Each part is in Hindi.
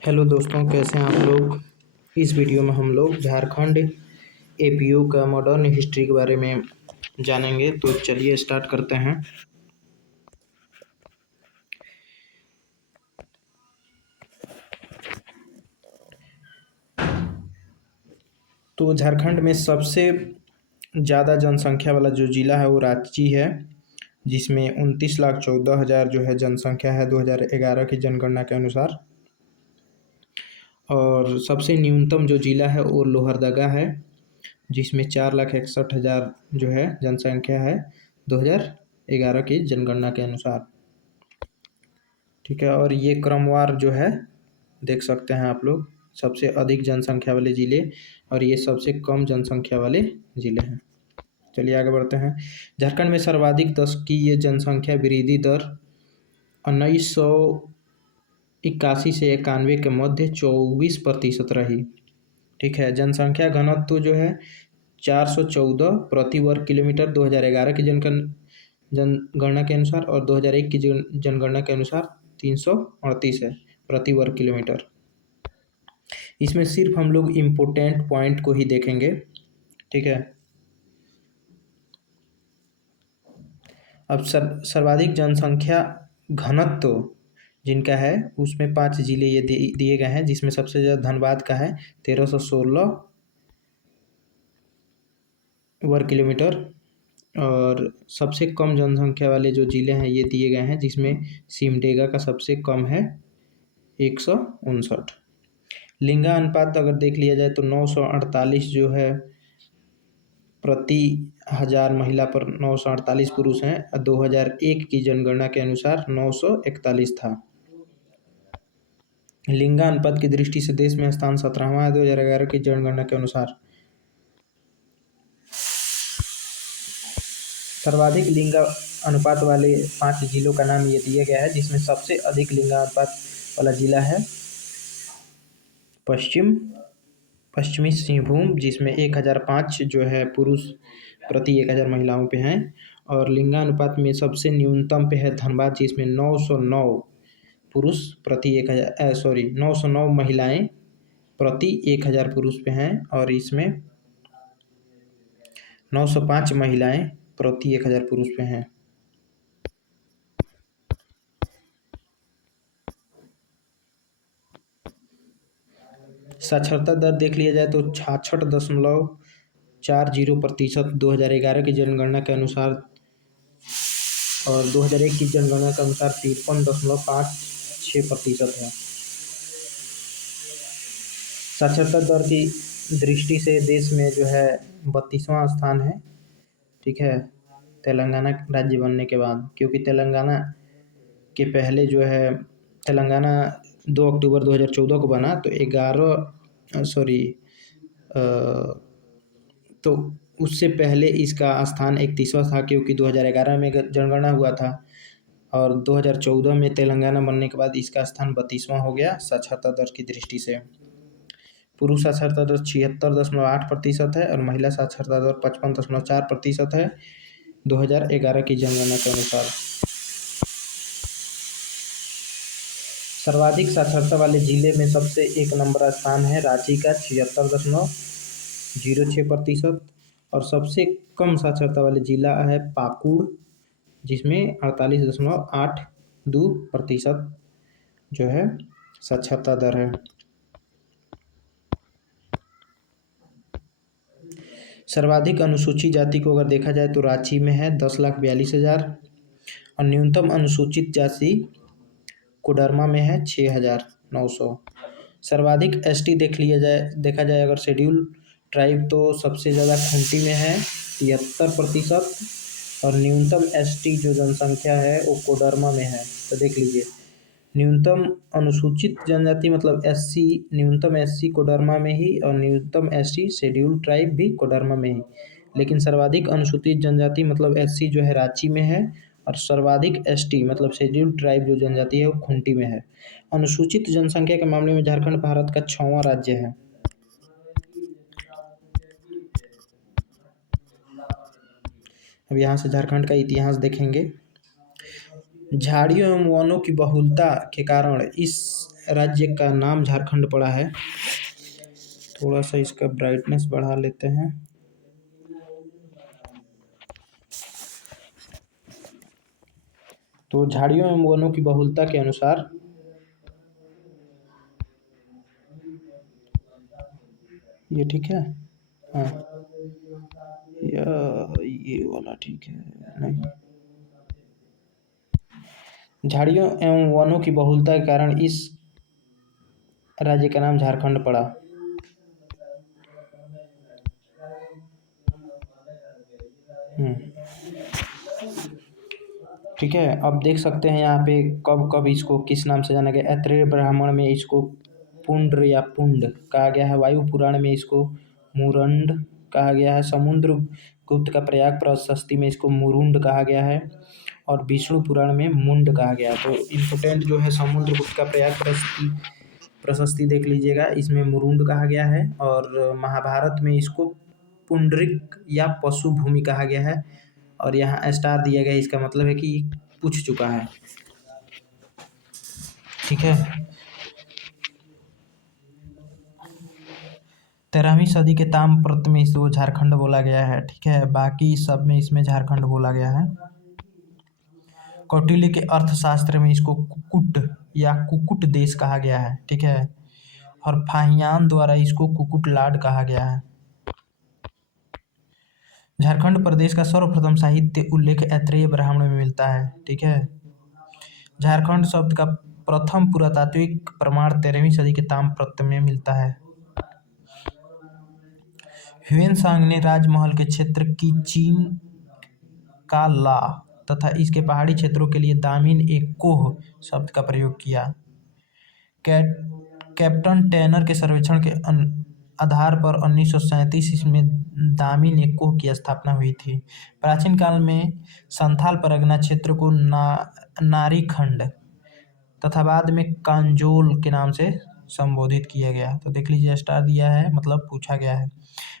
हेलो दोस्तों, कैसे हैं आप लोग। इस वीडियो में हम लोग झारखंड एपीयू का मॉडर्न हिस्ट्री के बारे में जानेंगे। तो चलिए स्टार्ट करते हैं। तो झारखंड में सबसे ज़्यादा जनसंख्या वाला जो ज़िला है वो रांची है, जिसमें 29,14,000 जो है जनसंख्या है 2011 की जनगणना के अनुसार। और सबसे न्यूनतम जो ज़िला है वो लोहरदगा है, जिसमें 4,61,000 जो है जनसंख्या है 2011 की जनगणना के अनुसार। ठीक है, और ये क्रमवार जो है देख सकते हैं आप लोग, सबसे अधिक जनसंख्या वाले ज़िले और ये सबसे कम जनसंख्या वाले ज़िले हैं। चलिए आगे बढ़ते हैं। झारखंड में सर्वाधिक दशकीय जनसंख्या वृद्धि दर 1981 से 91 के मध्य 24% रही। ठीक है, जनसंख्या घनत्व जो है 414 प्रति वर्ग किलोमीटर 2011 की जनगणना के अनुसार, और 2001 की जनगणना के अनुसार 338 है प्रति वर्ग किलोमीटर। इसमें सिर्फ हम लोग इम्पोर्टेंट पॉइंट को ही देखेंगे। ठीक है, अब सर्वाधिक जनसंख्या घनत्व जिनका है उसमें 5 जिले ये दिए गए हैं, जिसमें सबसे ज़्यादा धनबाद का है 1316 वर्ग किलोमीटर, और सबसे कम जनसंख्या वाले जो ज़िले हैं ये दिए गए हैं, जिसमें सिमडेगा का सबसे कम है 159। लिंगा अनुपात अगर देख लिया जाए तो 948 जो है प्रति 1000 महिला पर 948 पुरुष हैं। 2001 की जनगणना के अनुसार 941 था। लिंगा अनुपात की दृष्टि से देश में स्थान 17वां है 2011 की जनगणना के अनुसार। सर्वाधिक लिंगा अनुपात वाले 5 जिलों का नाम ये दिया गया है, जिसमें सबसे अधिक लिंगा अनुपात वाला जिला है पश्चिमी सिंहभूम, जिसमें 1005 जो है पुरुष प्रति 1000 महिलाओं पे हैं। और लिंगानुपात में सबसे न्यूनतम पे है धनबाद, जिसमें 909 पुरुष प्रति 909 महिलाएं प्रति 1000 पुरुष पे हैं, और इसमें 905 महिलाएं प्रति 1000 पुरुष पे हैं। साक्षरता दर देख लिया जाए तो 66.40% 2011 की जनगणना के अनुसार, और 2001 की जनगणना के अनुसार 53.56% है। साक्षरता दर की दृष्टि से देश में जो है 32वां स्थान है। ठीक है, तेलंगाना राज्य बनने के बाद, क्योंकि तेलंगाना के पहले जो है तेलंगाना 2 अक्टूबर 2014 को बना, तो तो उससे पहले इसका स्थान 31वां था, क्योंकि 2011 में जनगणना हुआ था, और 2014 में तेलंगाना बनने के बाद इसका स्थान 32वां हो गया साक्षरता दर की दृष्टि से। पुरुष साक्षरता दर 76.8% है और महिला साक्षरता दर 55.4% है 2011 की जनगणना के अनुसार। सर्वाधिक साक्षरता वाले जिले में सबसे 1 नंबर स्थान है रांची का 76.06%, और सबसे कम साक्षरता वाले जिला है पाकुड़, जिसमें 48.82% जो है साक्षरता दर है। सर्वाधिक अनुसूचित जाति को अगर देखा जाए तो रांची में है 10,42,000, और न्यूनतम अनुसूचित जाति कोडरमा में है 6,900। सर्वाधिक एसटी देखा जाए अगर शेड्यूल ट्राइब, तो सबसे ज़्यादा खूंटी में है 73%, और न्यूनतम एसटी जो जनसंख्या है वो कोडरमा में है। तो देख लीजिए, न्यूनतम अनुसूचित जनजाति मतलब एससी, न्यूनतम एससी कोडरमा में ही, और न्यूनतम एसटी शेड्यूल ट्राइब भी कोडरमा में ही। लेकिन सर्वाधिक अनुसूचित जनजाति मतलब एससी जो है रांची में है, और सर्वाधिक एसटी मतलब शेड्यूल ट्राइब जो जनजाति है वो खूंटी में है। अनुसूचित जनसंख्या के मामले में झारखंड भारत का 6वां राज्य है। अब यहाँ से झारखंड का इतिहास देखेंगे। झाड़ियों एवं वनों की बहुलता के कारण इस राज्य का नाम झारखंड पड़ा है। थोड़ा सा इसका ब्राइटनेस बढ़ा लेते हैं। तो झाड़ियों एवं वनों की बहुलता के अनुसार ये ठीक है। हाँ, ये वाला ठीक है नहीं। झाड़ियों एवं वनों की बहुलता के कारण इस राज्य का नाम झारखंड पड़ा। ठीक है, अब देख सकते हैं यहाँ पे कब कब इसको किस नाम से जाना गया। ऐत्रेय ब्राह्मण में इसको पुंड्र या पुंड कहा गया है। वायु पुराण में इसको मुरंड कहा गया है। समुद्र गुप्त का प्रयाग प्रशस्ति में इसको मुरुंड कहा गया है। और विष्णु पुराण में मुंड कहा गया। तो इम्पोर्टेंट जो है समुद्र गुप्त का प्रयाग प्रशस्ति देख लीजिएगा, इसमें मुरुंड कहा गया है। और महाभारत में इसको पुंडरिक या पशु भूमि कहा गया है। और यहाँ स्टार दिया गया है, इसका मतलब है कि पूछ चुका है। ठीक है, 13वीं सदी के ताम्रपत्र में इसको झारखंड बोला गया है। ठीक है, बाकी सब में इसमें झारखंड बोला गया है। कौटिल्य के अर्थशास्त्र में इसको कुकुट या कुकुट देश कहा गया है। ठीक है, और फाहियान द्वारा इसको कुकुट लाड कहा गया है। झारखंड प्रदेश का सर्वप्रथम साहित्य उल्लेख ऐत्रेय ब्राह्मण में मिलता है। ठीक है, झारखंड शब्द का प्रथम पुरातात्विक प्रमाण 13वीं सदी के ताम्रपत्र में मिलता है। ह्वेनसांग ने राजमहल के क्षेत्र की चीन का ला तथा इसके पहाड़ी क्षेत्रों के लिए दामिन एक कोह शब्द का प्रयोग किया। कैप्टन टैनर के सर्वेक्षण के आधार पर 1937 ईस्वी में दामिन एक कोह की स्थापना हुई थी। प्राचीन काल में संथाल परगना क्षेत्र को नारीखंड तथा बाद में कांजोल के नाम से संबोधित किया गया। तो देख लीजिए स्टार दिया है, मतलब पूछा गया है।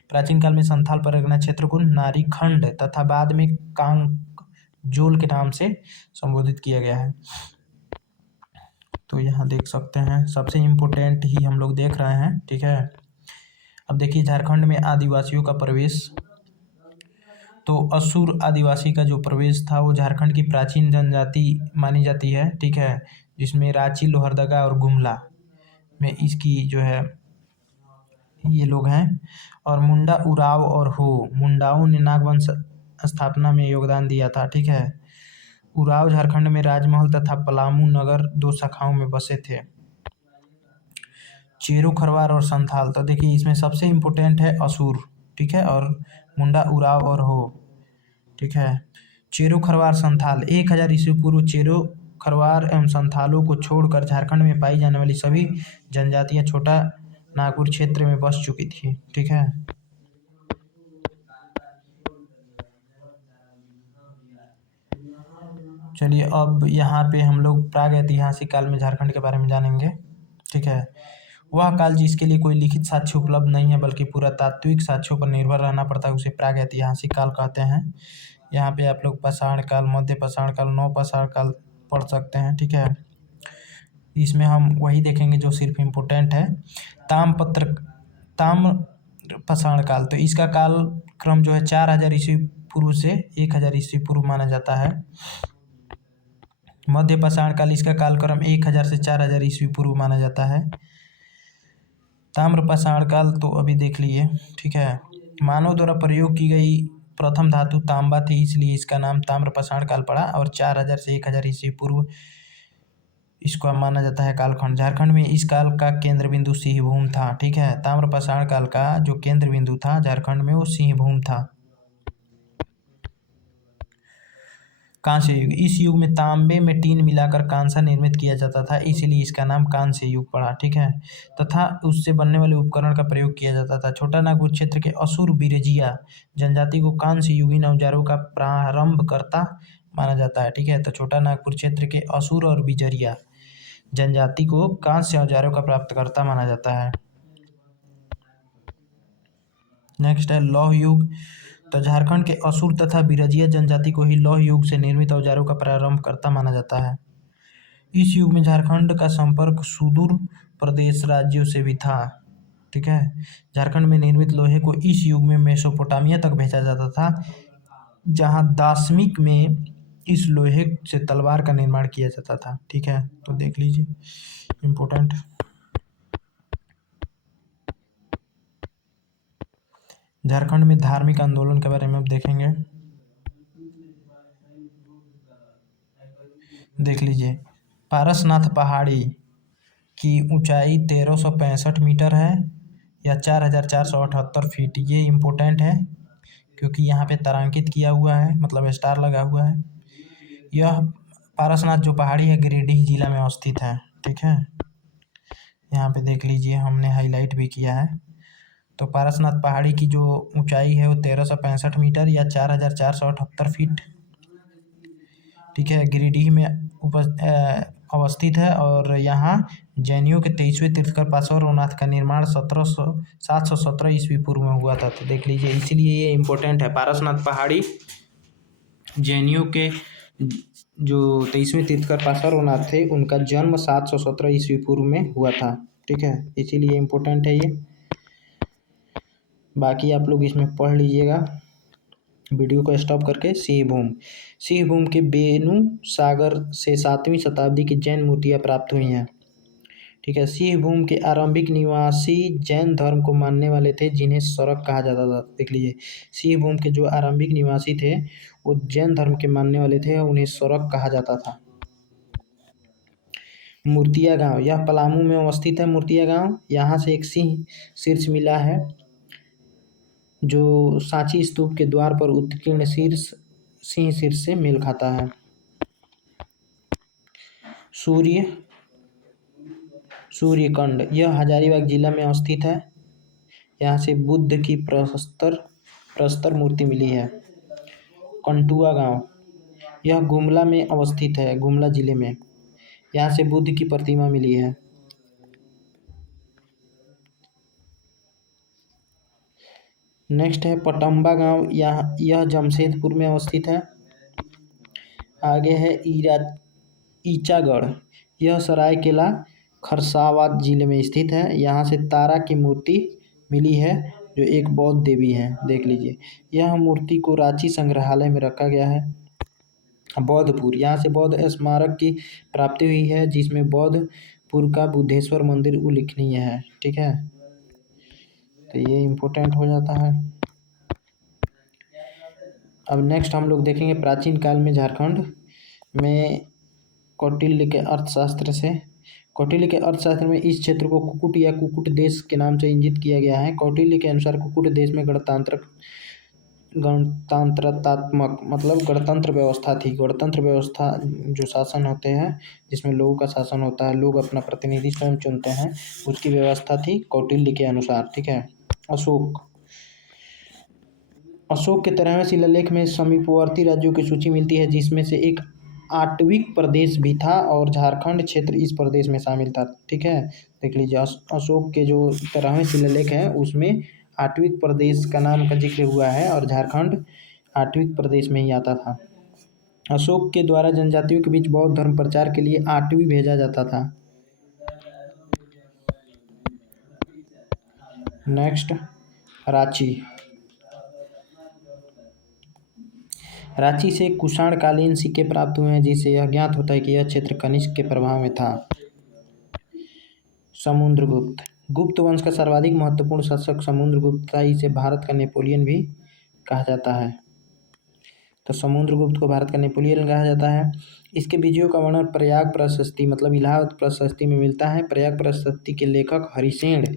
प्राचीन काल में संथाल परगना क्षेत्र को नारीखंड तथा बाद में कांजोल के नाम से संबोधित किया गया है। तो यहाँ देख सकते हैं, सबसे इम्पोर्टेंट ही हम लोग देख रहे हैं। ठीक है, अब देखिए झारखंड में आदिवासियों का प्रवेश। तो असुर आदिवासी का जो प्रवेश था वो झारखंड की प्राचीन जनजाति मानी जाती है। ठीक है, जिसमें रांची, लोहरदगा और गुमला में इसकी जो है ये लोग हैं। और मुंडा, उराव और हो, मुंडाओं ने नागवंश स्थापना में योगदान दिया था। ठीक है, उराव झारखंड में राजमहल तथा पलामू नगर 2 शाखाओं में बसे थे। चेरो, खरवार और संथाल। तो देखिए इसमें सबसे इम्पोर्टेंट है असुर। ठीक है, और मुंडा, उराव और हो। ठीक है, चेरो, खरवार, संथाल। 1000 ईस्वी पूर्व चेरो, खरवार एवं संथालों को छोड़कर झारखंड में पाई जाने वाली सभी जनजातियां छोटा नागपुर क्षेत्र में बस चुकी थी। ठीक है, चलिए अब यहाँ पे हम लोग प्रागैतिहासिक काल में झारखंड के बारे में जानेंगे। ठीक है, वह काल जिसके लिए कोई लिखित साक्ष्य उपलब्ध नहीं है बल्कि पुरातात्विक साक्ष्यों पर निर्भर रहना पड़ता है, उसे प्रागैतिहासिक काल कहते हैं। यहाँ पे आप लोग पाषाण काल, मध्य पाषाण काल, नवपाषाण काल पढ़ सकते हैं। ठीक है, इसमें हम वही देखेंगे जो सिर्फ इम्पोर्टेंट है। ताम्र पाषाण काल, तो इसका काल क्रम जो है 4000 ईस्वी पूर्व से 1000 ईस्वी पूर्व माना जाता है। मध्य पाषाण काल, इसका कालक्रम 1000 से 4000 ईस्वी पूर्व माना जाता है। ताम्र पाषाण काल तो अभी देख लिए। ठीक है, मानव द्वारा प्रयोग की गई प्रथम धातु तांबा थी, इसलिए इसका नाम ताम्र पाषाण काल पड़ा। और 4000 से 1000 ईस्वी पूर्व इसको माना जाता है कालखंड। झारखंड में इस काल का केंद्र बिंदु सिंहभूम था। ठीक है, ताम्र पाषाण काल का जो केंद्र बिंदु था झारखंड में वो सिंहभूम था। कांस्य युग, इस युग में तांबे में टीन मिलाकर कांसा निर्मित किया जाता था, इसलिए इसका नाम कांस्य युग पड़ा। ठीक है, तथा उससे बनने वाले उपकरण का प्रयोग किया जाता था। छोटा नागपुर क्षेत्र के असुर बिरजिया जनजाति को कांस्य युगीन औजारों का प्रारंभकर्ता माना जाता है। ठीक है, तो छोटा नागपुर क्षेत्र के असुर और बिजरिया जनजाति को कांस्य औजारों का प्राप्तकर्ता माना जाता है। नेक्स्ट है लौह युग। तो झारखंड के असुर तथा बिरजिया जनजाति को ही लौह युग से निर्मित औजारों का प्रारंभकर्ता माना जाता है। इस युग में झारखंड का संपर्क सुदूर प्रदेश राज्यों से भी था। ठीक है, झारखंड में निर्मित लोहे को इस युग में मेसोपोटामिया तक भेजा जाता था, जहां दाशमिक में इस लोहे से तलवार का निर्माण किया जाता था। ठीक है, तो देख लीजिए इम्पोर्टेंट। झारखंड में धार्मिक आंदोलन के बारे में अब देखेंगे। देख लीजिए, पारसनाथ पहाड़ी की ऊंचाई 1365 मीटर है या 4478 फीट। ये इम्पोर्टेंट है क्योंकि यहाँ पे तारांकित किया हुआ है, मतलब स्टार लगा हुआ है। यह पारसनाथ जो पहाड़ी है गिरिडीह जिला में अवस्थित है। ठीक है, यहाँ पे देख लीजिए हमने हाईलाइट भी किया है। तो पारसनाथ पहाड़ी की जो ऊंचाई है वो 1365 मीटर या 4478 फीट। ठीक है, गिरिडीह में अवस्थित है और यहाँ जैनियों के 23वें तीर्थंकर पार्श्वनाथ का निर्माण 717 ईस्वी पूर्व में हुआ था। तो देख लीजिए, इसीलिए ये इम्पोर्टेंट है। पारसनाथ पहाड़ी जैनियों के जो 23वें तीर्थंकर पार्श्वनाथ थे उनका जन्म 717 ईस्वी पूर्व में हुआ था। ठीक है, इसीलिए इम्पोर्टेंट है ये। बाकी आप लोग इसमें पढ़ लीजिएगा वीडियो को स्टॉप करके। सिंह भूम के बेनू सागर से 7वीं शताब्दी की जैन मूर्तियां प्राप्त हुई हैं। ठीक है, सिंह भूम के आरंभिक निवासी जैन धर्म को मानने वाले थे, जिन्हें सरक कहा जाता था। देख लीजिए, सिंह भूम के जो आरंभिक निवासी थे वो जैन धर्म के मानने वाले थे और उन्हें सरक कहा जाता था। मूर्तिया गांव, यह पलामू में अवस्थित है। मूर्तिया गांव, यहाँ से एक सिंह शीर्ष मिला है जो सांची स्तूप के द्वार पर उत्कीर्ण सिंह शीर्ष से मेल खाता है। सूर्यकुंड, यह हजारीबाग जिला में अवस्थित है। यहाँ से बुद्ध की प्रस्तर मूर्ति मिली है। कंटुआ गांव, यह गुमला में अवस्थित है, गुमला जिले में। यहाँ से बुद्ध की प्रतिमा मिली है। नेक्स्ट है पटम्बा गांव, यह जमशेदपुर में अवस्थित है। आगे है ईचागढ़, यह सरायकेला खरसावाद जिले में स्थित है। यहाँ से तारा की मूर्ति मिली है जो एक बौद्ध देवी है। देख लीजिए, यह मूर्ति को रांची संग्रहालय में रखा गया है। बौद्धपुर, यहाँ से बौद्ध स्मारक की प्राप्ति हुई है जिसमें बौद्धपुर का बुद्धेश्वर मंदिर उल्लेखनीय है। ठीक है, तो ये इम्पोर्टेंट हो जाता है। अब नेक्स्ट हम लोग देखेंगे प्राचीन काल में झारखंड में कौटिल्य के अर्थशास्त्र में इस क्षेत्र को कुकुट या कुकुट देश के नाम से इंगित किया गया है। कौटिल्य के अनुसार कुकुट देश में गणतंत्रात्मक मतलब गणतंत्र व्यवस्था थी। गणतंत्र व्यवस्था जो शासन होते हैं जिसमें लोगों का शासन होता है, लोग अपना प्रतिनिधि स्वयं चुनते हैं, उसकी व्यवस्था थी कौटिल्य के अनुसार। ठीक है, अशोक के 13वें शिलालेख में समीपवर्ती राज्यों की सूची मिलती है जिसमें से एक आटविक प्रदेश भी था और झारखंड क्षेत्र इस प्रदेश में शामिल था। ठीक है, देख लीजिए, अशोक के जो 13वें शिलालेख है उसमें आटविक प्रदेश का नाम का जिक्र हुआ है और झारखंड आटविक प्रदेश में ही आता था। अशोक के द्वारा जनजातियों के बीच बौद्ध धर्म प्रचार के लिए आटवी भेजा जाता था। नेक्स्ट, रांची से कुषाणकालीन सिक्के प्राप्त हुए हैं जिससे यह ज्ञात होता है कि यह क्षेत्र कनिष्क के प्रभाव में था। समुद्रगुप्त, गुप्त वंश का सर्वाधिक महत्वपूर्ण शासक समुद्रगुप्त था। इसे भारत का नेपोलियन भी कहा जाता है। तो समुद्रगुप्त को भारत का नेपोलियन कहा जाता है। इसके विजयों का वर्णन प्रयाग प्रशस्ति मतलब इलाहाबाद प्रशस्ति में मिलता है। प्रयाग प्रशस्ति के लेखक हरिसेन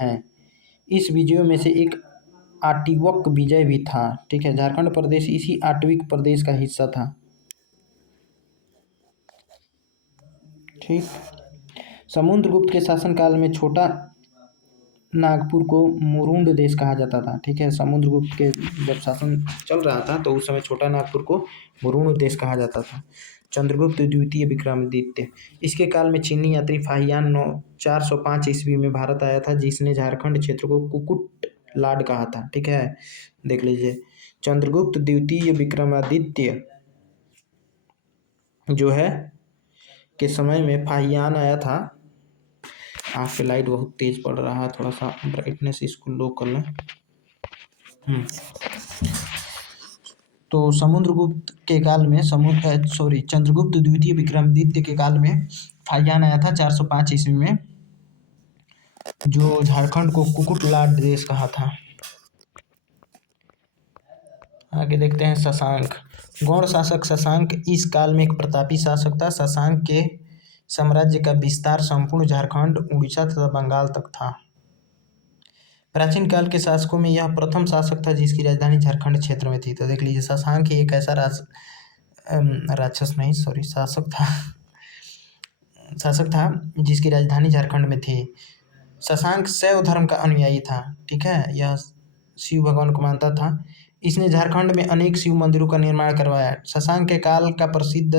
हैं। इस विजयों में से एक आटीवक विजय भी था। ठीक है, झारखंड प्रदेश इसी आटविक प्रदेश का हिस्सा था। ठीक, समुद्रगुप्त के शासनकाल में छोटा नागपुर को मुरुंड देश कहा जाता था। ठीक है, समुद्रगुप्त के जब शासन चल रहा था तो उस समय छोटा नागपुर को मुरुंड देश कहा जाता था। चंद्रगुप्त द्वितीय विक्रमादित्य, इसके काल में चीनी यात्री फाहियान 405 ईस्वी में भारत आया था जिसने झारखंड क्षेत्र को कुकुट लाड कहा था। ठीक है, देख लीजिए, चंद्रगुप्त द्वितीय विक्रमादित्य जो है के समय में फाहियान आया था। आपके लाइट बहुत तेज पड़ रहा है, थोड़ा सा ब्राइटनेस इसको लो कर लें। तो समुद्रगुप्त के काल में चंद्रगुप्त द्वितीय विक्रमादित्य के काल में फाहियान आया था 405 ईस्वी में, जो झारखंड को कुकुटलाट देश कहा था। आगे देखते हैं शशांक। गौड़ शासक शशांक इस काल में एक प्रतापी शासक था। शशांक के साम्राज्य का विस्तार संपूर्ण झारखंड, उड़ीसा तथा बंगाल तक था। प्राचीन काल के शासकों में यह प्रथम शासक था जिसकी राजधानी झारखंड क्षेत्र में थी। तो देख लीजिए, शशांक ही एक ऐसा शासक था जिसकी राजधानी झारखंड में थी। शशांक शैव धर्म का अनुयायी था। ठीक है, यह शिव भगवान को मानता था। इसने झारखंड में अनेक शिव मंदिरों का निर्माण करवाया। शशांक के काल का प्रसिद्ध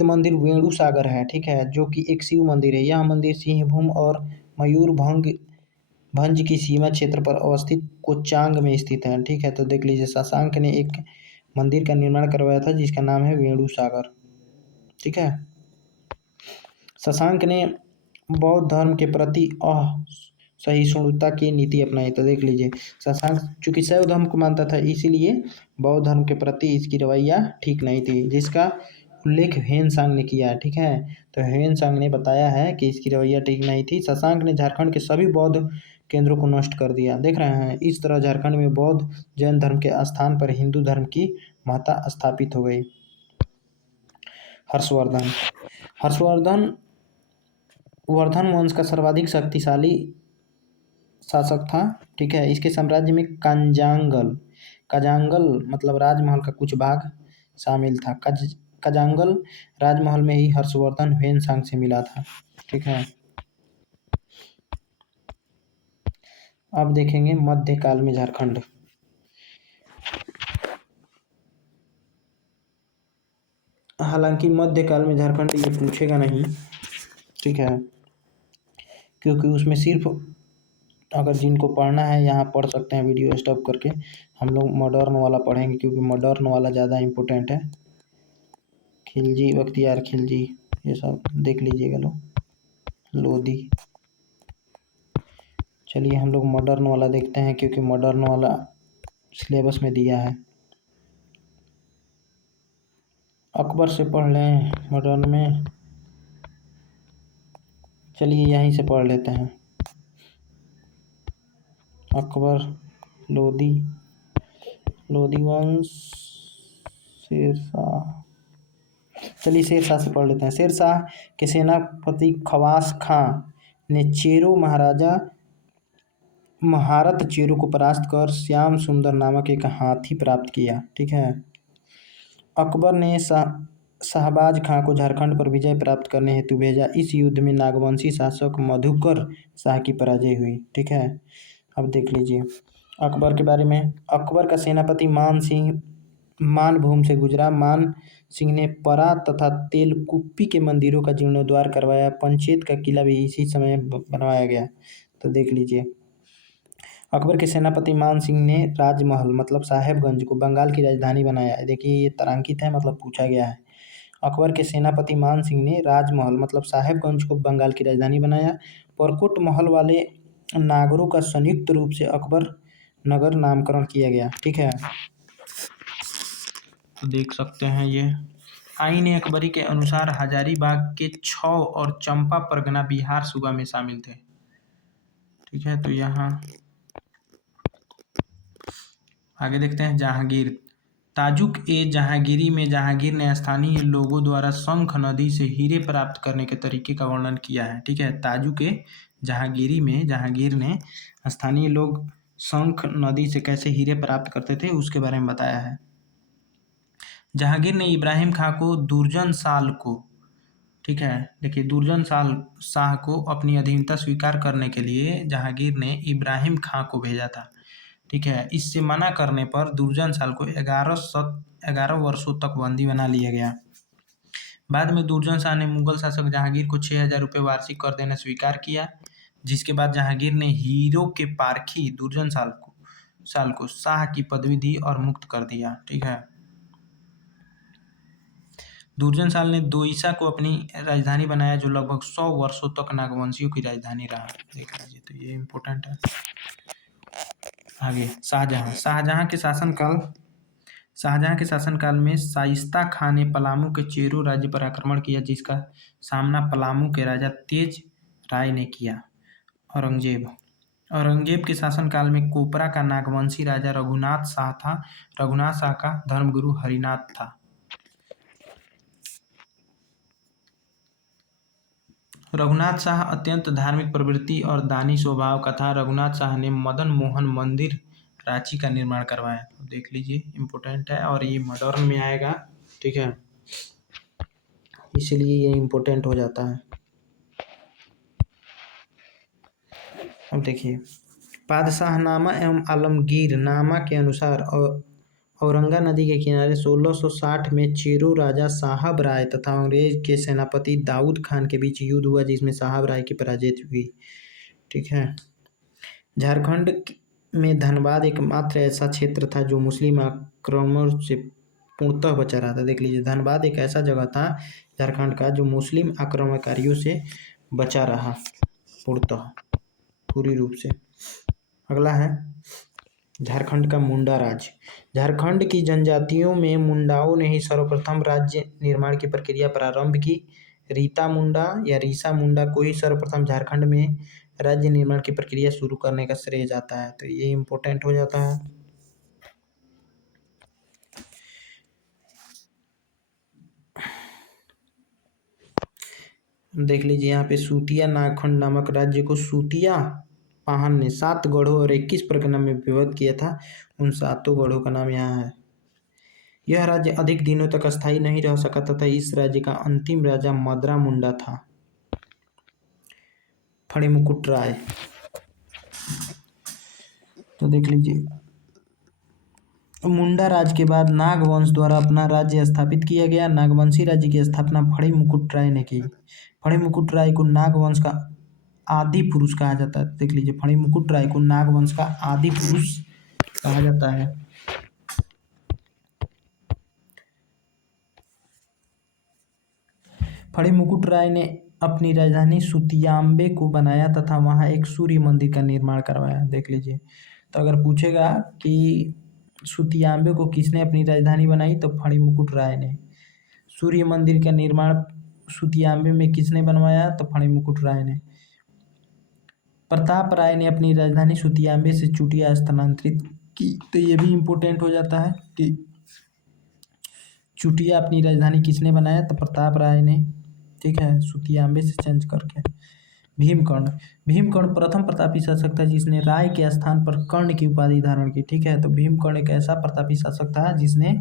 मंदिर वेणु सागर है। ठीक है, जो कि एक शिव मंदिर है। यह मंदिर सिंहभूम और मयूरभंज की सीमा क्षेत्र पर अवस्थित कोचांग में स्थित है। ठीक है, तो देख लीजिए, शशांक ने एक मंदिर का निर्माण करवाया था जिसका नाम है वेणु सागर। ठीक है, शशांक ने बौद्ध धर्म के प्रति असहिष्णुता की नीति अपनाई। तो देख लीजिए, शशांक चूंकि शैव धर्म को मानता था, इसीलिए बौद्ध धर्म के प्रति इसकी रवैया ठीक नहीं थी, जिसका उल्लेख ह्वेन-त्सांग ने किया है। ठीक है, तो ह्वेन-त्सांग ने बताया है कि इसकी रवैया ठीक नहीं थी। शशांक ने झारखंड के सभी बौद्ध केंद्रों को नष्ट कर दिया। देख रहे हैं, इस तरह झारखंड में बौद्ध जैन धर्म के स्थान पर हिंदू धर्म की महत्ता स्थापित हो गई। हर्षवर्धन। हर्षवर्धन वर्धन वंश का सर्वाधिक शक्तिशाली शासक था। ठीक है, इसके साम्राज्य में कजांगल मतलब राजमहल का कुछ भाग शामिल था। कजांगल राजमहल में ही हर्षवर्धन ह्वेन-त्सांग से मिला था। ठीक है, अब देखेंगे मध्यकाल में झारखंड। हालांकि मध्यकाल में झारखंड ये पूछेगा नहीं। ठीक है, क्योंकि उसमें सिर्फ अगर जिनको पढ़ना है यहाँ पढ़ सकते हैं, वीडियो स्टॉप करके। हम लोग मॉडर्न वाला पढ़ेंगे क्योंकि मॉडर्न वाला ज़्यादा इम्पोर्टेंट है। खिलजी, बख्तियार खिलजी, ये सब देख लीजिएगा लोधी। चलिए हम लोग मॉडर्न वाला देखते हैं क्योंकि मॉडर्न वाला सिलेबस में दिया है। अकबर से पढ़ लें मॉडर्न में। चलिए यहीं से पढ़ लेते हैं। अकबर, लोधी वंश, शेरशाह। चलिए शेरशाह से पढ़ लेते हैं। शेरशाह के सेनापति खवास खां ने चेरो महाराजा महारत चेरो को परास्त कर श्याम सुंदर नामक एक हाथी प्राप्त किया। ठीक है, अकबर ने शाहबाज खां को झारखंड पर विजय प्राप्त करने हेतु भेजा। इस युद्ध में नागवंशी शासक मधुकर शाह की पराजय हुई। ठीक है, अब देख लीजिए अकबर के बारे में। अकबर का सेनापति मान सिंह मानभूम से गुजरा। मान सिंह ने परा तथा तेलकुप्पी के मंदिरों का जीर्णोद्धार करवाया। पंचेत का किला भी इसी समय बनवाया गया। तो देख लीजिए, अकबर के सेनापति मान सिंह ने राजमहल मतलब साहेबगंज को बंगाल की राजधानी बनाया। देखिए ये तारांकित है, मतलब पूछा गया है। अकबर के सेनापति मान सिंह ने राजमहल मतलब साहेबगंज को बंगाल की राजधानी बनाया। परकोट महल वाले नागरों का संयुक्त रूप से अकबर नगर नामकरण किया गया। ठीक है, तो देख सकते हैं ये आईन अकबरी के अनुसार हजारीबाग के 6 और चंपा परगना बिहार सूबा में शामिल थे। ठीक है, तो यहाँ आगे देखते हैं जहांगीर। ताजुक ए जहांगीरी में जहांगीर ने स्थानीय लोगों द्वारा शंख नदी से हीरे प्राप्त करने के तरीके का वर्णन किया है। ठीक है, ताजुक ए जहांगीरी में जहांगीर ने स्थानीय लोग शंख नदी से कैसे हीरे प्राप्त करते थे उसके बारे में बताया है। जहांगीर ने इब्राहिम खां को दुर्जन साल को, ठीक है देखिए, दुर्जन साल शाह को अपनी अधीनता स्वीकार करने के लिए जहांगीर ने इब्राहिम खां को भेजा था। ठीक है, इससे मना करने पर दुर्जन साल को 11 वर्षों तक बंदी बना लिया गया। बाद में दुर्जन शाह ने मुगल शासक जहांगीर को 6,000 रुपये वार्षिक कर देना स्वीकार किया, जिसके बाद जहांगीर ने हीरो के पारखी दुर्जन साल को शाह की पदवी दी और मुक्त कर दिया। ठीक है, दुर्जन साल ने दोईसा को अपनी राजधानी बनाया, जो लगभग 100 वर्षों तक नागवंशियों की राजधानी रहा। देख लीजिए, तो ये इम्पोर्टेंट है। आगे शाहजहां के शासनकाल में शाइस्ता खां ने पलामू के चेरो राज्य पर आक्रमण किया, जिसका सामना पलामू के राजा तेज राय ने किया। औरंगजेब के शासनकाल में कोपरा का नागवंशी राजा रघुनाथ शाह था। रघुनाथ शाह का धर्मगुरु हरिनाथ था। रघुनाथ शाह अत्यंत धार्मिक प्रवृत्ति और दानी स्वभाव का था। रघुनाथ शाह ने मदन मोहन मंदिर रांची का निर्माण करवाया। देख लीजिए, इम्पोर्टेंट है और ये मॉडर्न में आएगा, ठीक है, इसलिए ये इम्पोर्टेंट हो जाता है। अब देखिए, पादशाहनामा एवं आलमगीरनामा के अनुसार औरंगा नदी के किनारे 1660 में चेरो राजा साहब राय तथा अंग्रेज के सेनापति दाऊद खान के बीच युद्ध हुआ, जिसमें साहब राय की पराजय हुई। ठीक है। झारखंड में धनबाद एकमात्र ऐसा क्षेत्र था जो मुस्लिम आक्रमण से पूर्णतः बचा रहा था। देख लीजिए, धनबाद एक ऐसा जगह था झारखंड का जो मुस्लिम आक्रमणकारियों से बचा रहा पूर्णतः, पूरी रूप से। अगला है झारखंड का मुंडा राज। झारखंड की जनजातियों में मुंडाओं ने ही सर्वप्रथम राज्य निर्माण की प्रक्रिया प्रारंभ की। रीता मुंडा या रीसा मुंडा को ही सर्वप्रथम झारखंड में राज्य निर्माण की प्रक्रिया शुरू करने का श्रेय जाता है, तो ये इम्पोर्टेंट हो जाता है। देख लीजिए, यहाँ पे सूतिया नागखंड नामक राज्य को सूतिया पाहन ने 7 गढ़ों और 21 परगना में विभक्त किया था। उन 7 गढ़ों का नाम यहाँ है। यह राज्य अधिक दिनों तक अस्थायी नहीं रह सका तथा इस राज्य का अंतिम राजा मदरा मुंडा था। फणिमुकुट राय, तो देख लीजिए, मुंडा राज के बाद नाग वंश द्वारा अपना राज्य स्थापित किया गया। नागवंशी राज्य की स्थापना फणिमुकुट राय ने की। फणिमुकुट राय को नाग वंश का आदि पुरुष कहा जाता है। देख लीजिए, फणिमुकुट राय को नाग वंश का आदि पुरुष कहा जाता है। फणिमुकुट राय ने अपनी राजधानी सुतियाम्बे को बनाया तथा वहां एक सूर्य मंदिर का निर्माण करवाया। देख लीजिए, तो अगर पूछेगा कि सुतियाम्बे को किसने अपनी राजधानी बनाई, तो फणिमुकुट राय ने। सूर्य मंदिर का निर्माण सुतियाम्बे में किसने बनवाया, तो फणिमुकुट राय ने। प्रताप राय ने अपनी राजधानी सुतियाम्बे से चुटिया स्थानांतरित की, तो ये भी इम्पोर्टेंट हो जाता है कि चुटिया अपनी राजधानी किसने बनाया, तो प्रताप राय ने। ठीक है, सुतियाम्बे से चेंज करके। भीमकर्ण प्रथम प्रतापी शासक था जिसने राय के स्थान पर कर्ण की उपाधि धारण की। ठीक है, तो भीमकर्ण एक ऐसा प्रतापी शासक था जिसने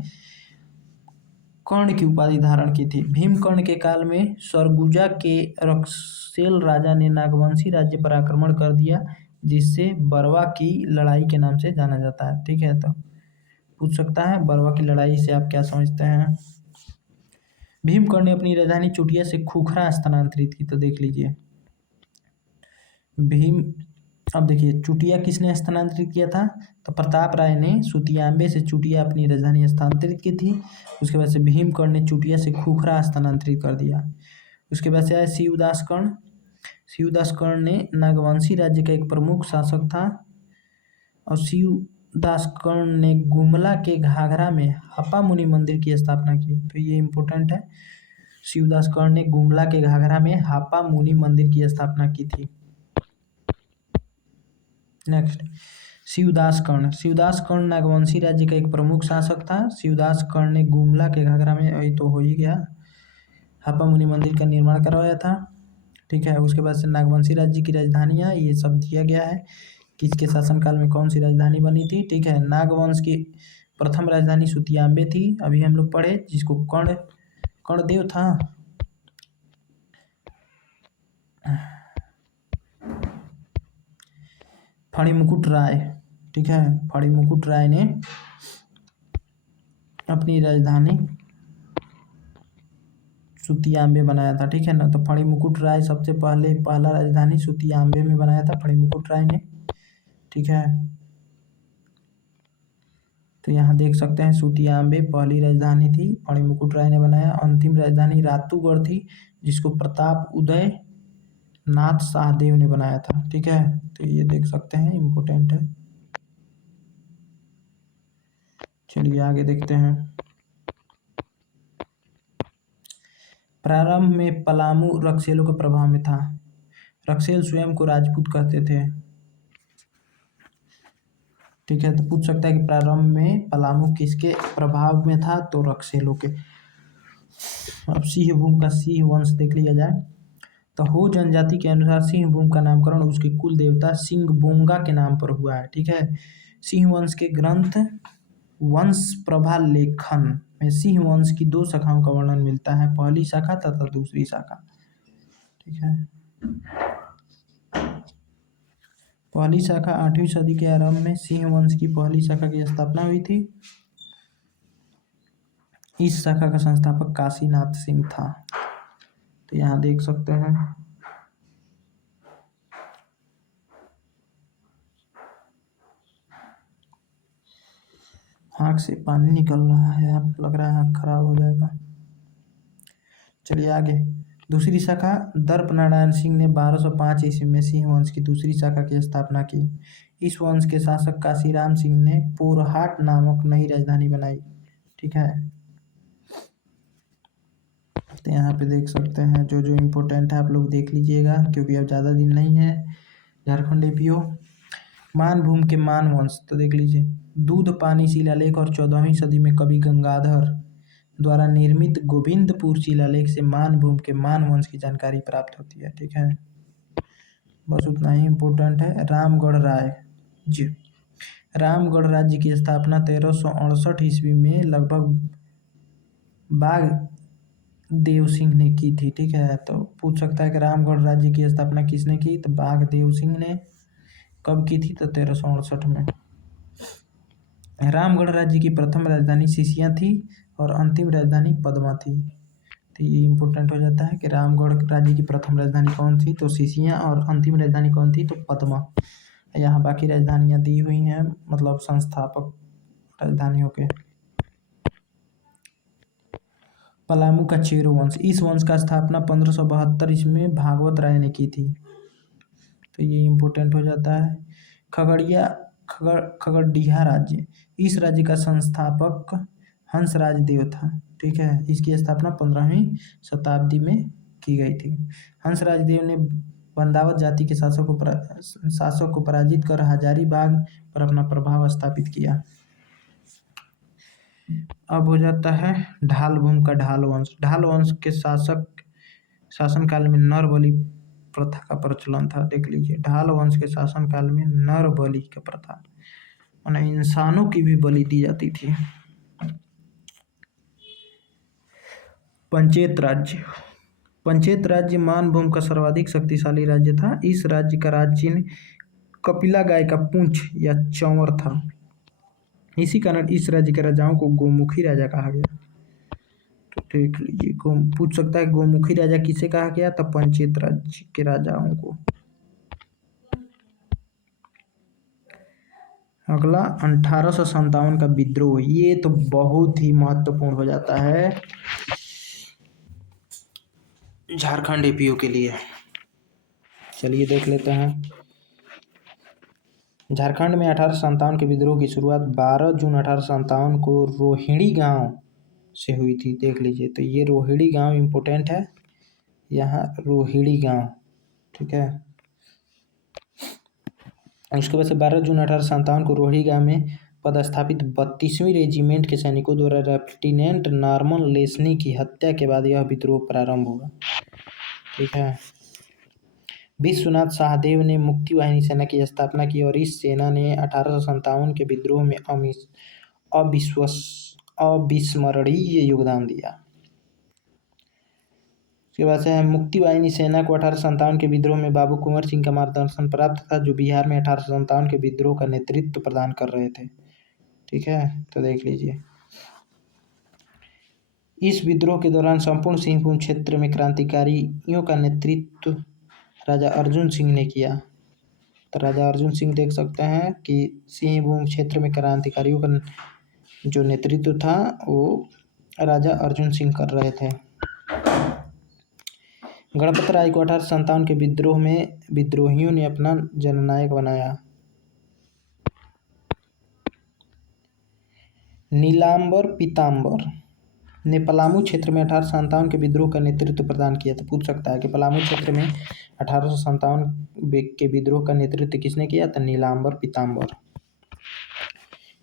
कर्ण की उपाधि धारण की थी। भीमकर्ण के काल में सरगुजा के रक्सेल राजा ने नागवंशी राज्य पर आक्रमण कर दिया, जिससे बरवा की लड़ाई के नाम से जाना जाता है। ठीक है, तो पूछ सकता है बरवा की लड़ाई से आप क्या समझते हैं। भीमकर्ण ने अपनी राजधानी चुटिया से खुखरा स्थानांतरित की, तो देख लीजिए अब देखिए, चुटिया किसने स्थानांतरित किया था, तो प्रताप राय ने सुतियाम्बे से चुटिया अपनी राजधानी स्थानांतरित की थी। उसके बाद से भीमकर्ण ने चुटिया से खुखरा स्थानांतरित कर दिया। उसके बाद से आया शिवदास कर्ण। शिवदास कर्ण ने नागवंशी राज्य का एक प्रमुख शासक था और शिवदास कर्ण ने गुमला के घाघरा में हापा मुनि मंदिर की स्थापना की, तो ये इम्पोर्टेंट है। शिवदास कर्ण ने गुमला के घाघरा में हापा मुनि मंदिर की स्थापना की थी। नेक्स्ट, शिवदास कर्ण नागवंशी राज्य का एक प्रमुख शासक था। शिवदास कर्ण ने गुमला के घाघरा में, यही तो हो ही गया, हापा मुनि मंदिर का निर्माण करवाया था। ठीक है, उसके बाद से नागवंशी राज्य की राजधानियाँ ये सब दिया गया है, किसके शासनकाल में कौन सी राजधानी बनी थी। ठीक है, नागवंश की प्रथम राजधानी सुतियाम्बे थी, अभी हम लोग पढ़े, जिसको कर्णदेव था। फणिमुकुट राय, ठीक है, फणिमुकुट राय ने अपनी राजधानी सुतियाम्बे बनाया था। ठीक है ना, तो फणिमुकुट राय सबसे पहला राजधानी सुतियाम्बे में बनाया था फणिमुकुट राय ने। ठीक है, तो यहाँ देख सकते हैं सुतियांबे पहली राजधानी थी, मणिमुकुट राय ने बनाया। अंतिम राजधानी रातूगढ़ थी, जिसको प्रताप उदय नाथ शाहदेव ने बनाया था। ठीक है, तो ये देख सकते हैं, इम्पोर्टेंट है। चलिए आगे देखते हैं। प्रारंभ में पलामू रक्सेलों के प्रभाव में था। रक्सेल स्वयं को राजपूत कहते थे। ठीक है, तो पूछ सकता है कि प्रारंभ में पलामू किसके प्रभाव में था, तो रक्सेलों के। अब सिंहभूम का सिंह वंश देख लिया जाए। तो हो जनजाति के अनुसार सिंहभूम का नामकरण उसके कुल देवता सिंहबोंगा के नाम पर हुआ है। ठीक है, सिंह वंश के ग्रंथ वंश प्रभा लेखन में सिंह वंश की दो शाखाओं का वर्णन मिलता है, पहली शाखा तथा दूसरी शाखा। ठीक है, पहली शाखा 8वीं सदी के आरंभ में सिंह वंश की पहली शाखा की स्थापना हुई थी। इस शाखा का संस्थापक काशीनाथ सिंह था। तो यहाँ देख सकते हैं। आँख से पानी निकल रहा है यार, लग रहा है आँख खराब हो जाएगा। चलिए आगे। दूसरी शाखा दर्प नारायण सिंह ने 1205 ईस्वी में सिंह वंश की दूसरी शाखा की स्थापना की। इस वंश के शासक काशीराम सिंह ने पोरहाट नामक नई राजधानी बनाई। ठीक है, तो यहाँ पे देख सकते हैं जो जो इम्पोर्टेंट है आप लोग देख लीजिएगा, क्योंकि अब ज़्यादा दिन नहीं है। झारखंड एपीओ मानभूम के मान वंश, तो देख लीजिए। दूध पानी शिलालेख और 14वीं सदी में कवि गंगाधर द्वारा निर्मित गोविंदपुर शिलालेख से मानभूम के मान वंश की जानकारी प्राप्त होती है। ठीक है, बस उतना ही इम्पोर्टेंट है। रामगढ़ राज्य, रामगढ़ राज्य की स्थापना 1368 ईस्वी में लगभग बाघ देव सिंह ने की थी। ठीक है, तो पूछ सकता है कि रामगढ़ राज्य की स्थापना किसने की, तो बाघ देव सिंह ने। कब की थी, तो 1368 में। रामगढ़ राज्य की प्रथम राजधानी सिसिया थी और अंतिम राजधानी पदमा थी। तो ये इम्पोर्टेंट हो जाता है कि रामगढ़ राज्य की प्रथम राजधानी कौन थी, तो सिसिया, और अंतिम राजधानी कौन थी, तो पदमा। यहाँ बाकी राजधानियाँ दी हुई हैं, मतलब संस्थापक राजधानियों के। पलामू का चेरो वंश, इस वंश का स्थापना 1572 ईस्वी में भागवत राय ने की थी। तो ये इम्पोर्टेंट हो जाता है। खगड़िया राज्य, इस राज्य का संस्थापक हंसराज देव था। ठीक है, इसकी स्थापना 15वीं शताब्दी में की गई थी। हंसराज देव ने बंदावत जाति के शासक को पराजित कर हजारीबाग पर अपना प्रभाव स्थापित किया। अब हो जाता है ढालभूम का ढाल वंश। ढाल वंश के शासनकाल में नर बलि प्रथा का प्रचलन था। देख लीजिए, ढाल वंश के शासनकाल में नर बलि का प्रथा, माने इंसानों की भी बलि दी जाती थी। पंचेत राज्य मानभूम का सर्वाधिक शक्तिशाली राज्य था। इस राज्य का राज चिन्ह कपिला गाय का पूंछ या चंवर था। इसी कारण इस राज्य के राजाओं को गोमुखी राजा कहा गया। तो देख लीजिए, पूछ सकता है गोमुखी राजा किसे कहा गया, तब पंचेत राज्य के राजाओं को। अगला 1857 का विद्रोह, ये तो बहुत ही महत्वपूर्ण हो जाता है झारखंड एपीओ के लिए। चलिए देख लेते हैं। झारखंड में 1857 के विद्रोह की शुरुआत 12 जून 1857 को रोहिणी गांव से हुई थी। देख लीजिए, तो ये रोहिणी गांव इम्पोर्टेंट है, यहाँ रोहिणी गांव। ठीक है, उसके बाद से 12 जून 1857 को रोहिणी गांव में पदस्थापित 32वीं रेजिमेंट के सैनिकों द्वारा लेफ्टिनेंट नॉर्मन लेस्ली की हत्या के बाद यह विद्रोह प्रारंभ हुआ। ठीक है, विश्वनाथ शाहदेव ने मुक्ति वाहिनी सेना की स्थापना की और इस सेना ने 1857 के विद्रोह में अविस्मरणीय योगदान दिया। उसके बाद से मुक्ति वाहिनी सेना को 1857 के विद्रोह में बाबू कुंवर सिंह का मार्गदर्शन प्राप्त था, जो बिहार में 1857 के विद्रोह का नेतृत्व प्रदान कर रहे थे। ठीक है, तो देख लीजिए, इस विद्रोह के दौरान संपूर्ण सिंहभूम क्षेत्र में क्रांतिकारियों का नेतृत्व राजा अर्जुन सिंह ने किया। तो राजा अर्जुन सिंह देख सकते हैं कि सिंहभूम क्षेत्र में क्रांतिकारियों का जो नेतृत्व था वो राजा अर्जुन सिंह कर रहे थे। गणपत राय को 1857 के विद्रोह में विद्रोहियों ने अपना जननायक बनाया। नीलांबर पीतांबर ने पलामू क्षेत्र में 1857 के विद्रोह का नेतृत्व प्रदान किया। तो पूछ सकता है कि पलामू क्षेत्र में 1857 के विद्रोह का नेतृत्व किसने किया? तो नीलांबर पीतांबर।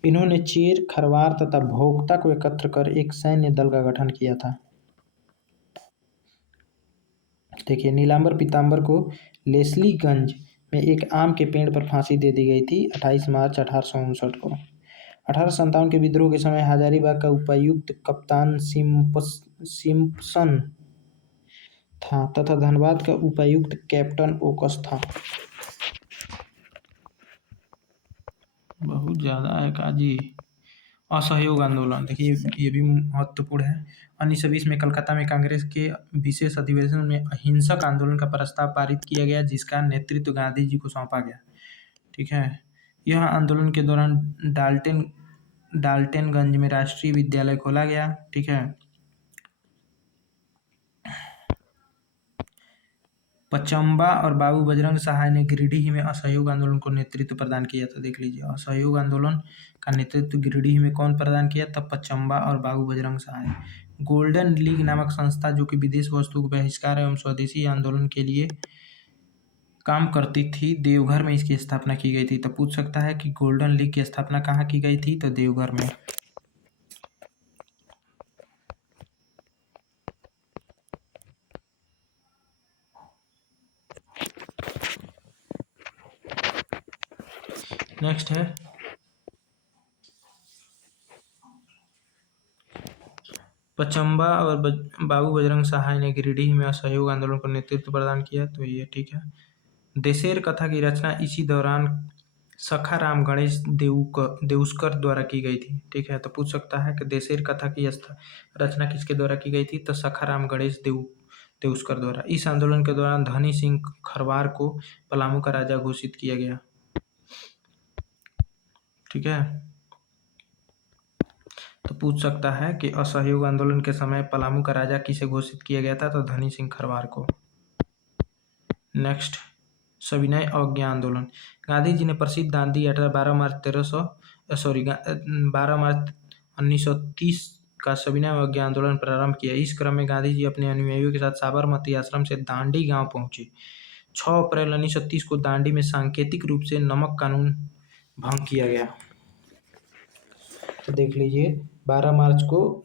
इन्होंने चेर, खरवार तथा भोक्ता को एकत्र कर एक सैन्य दल का गठन किया था। देखिए, नीलांबर पीतांबर को लेस्लीगंज में एक आम के पेड़ पर फांसी दे दी गई थी 28 मार्च 1859 को। 1857 के विद्रोह के समय हजारीबाग का उपायुक्त कप्तान सिम्पसन था तथा धनबाद का उपायुक्त कैप्टन ओकस था। बहुत ज़्यादा है काजी। असहयोग आंदोलन, देखिए ये भी महत्वपूर्ण है। 1920 में कलकत्ता में कांग्रेस के विशेष अधिवेशन में अहिंसक आंदोलन का प्रस्ताव पारित किया गया, जिसका नेतृत्व गांधी जी को सौंपा गया। ठीक है, यह आंदोलन के दौरान डाल्टनगंज में राष्ट्रीय विद्यालय खोला गया। ठीक है, पचम्बा और बाबू बजरंग सहाय ने गिरिडीह में असहयोग आंदोलन को नेतृत्व प्रदान किया था। देख लीजिए, असहयोग आंदोलन का नेतृत्व गिरिडीह में कौन प्रदान किया? तब पचम्बा और बाबू बजरंग सहाय। गोल्डन लीग नामक संस्था, जो कि विदेश वस्तु बहिष्कार एवं स्वदेशी आंदोलन के लिए काम करती थी, देवघर में इसकी स्थापना की गई थी। तो पूछ सकता है कि गोल्डन लीग की स्थापना कहाँ की गई थी? तो देवघर में। नेक्स्ट है पचम्बा और बाबू बजरंग सहाय ने गिरिडीह में असहयोग आंदोलन को नेतृत्व प्रदान किया। तो ये ठीक है। देशेर कथा की रचना इसी दौरान सखाराम गणेश देउस्कर द्वारा की गई थी। ठीक है, तो पूछ सकता है कि देशेर कथा की रचना किसके द्वारा की गई थी? तो सखाराम गणेश देउस्कर द्वारा। इस आंदोलन के दौरान धनी सिंह खरवार को पलामू का राजा घोषित किया गया। ठीक है, तो पूछ सकता है कि असहयोग आंदोलन के समय पलामू का राजा किसे घोषित किया गया था? तो धनी सिंह खरवार को। नेक्स्ट, सविनय अवज्ञा आंदोलन। गांधी जी ने प्रसिद्ध दांडी यात्रा 12 मार्च 1930 का सविनय अवज्ञा आंदोलन प्रारंभ किया। इस क्रम में गांधी जी अपने अनुयायियों के साथ साबरमती आश्रम से दांडी गांव पहुंचे। 6 अप्रैल 1930 को दांडी में सांकेतिक रूप से नमक कानून भंग किया गया। तो देख लीजिए, 12 मार्च को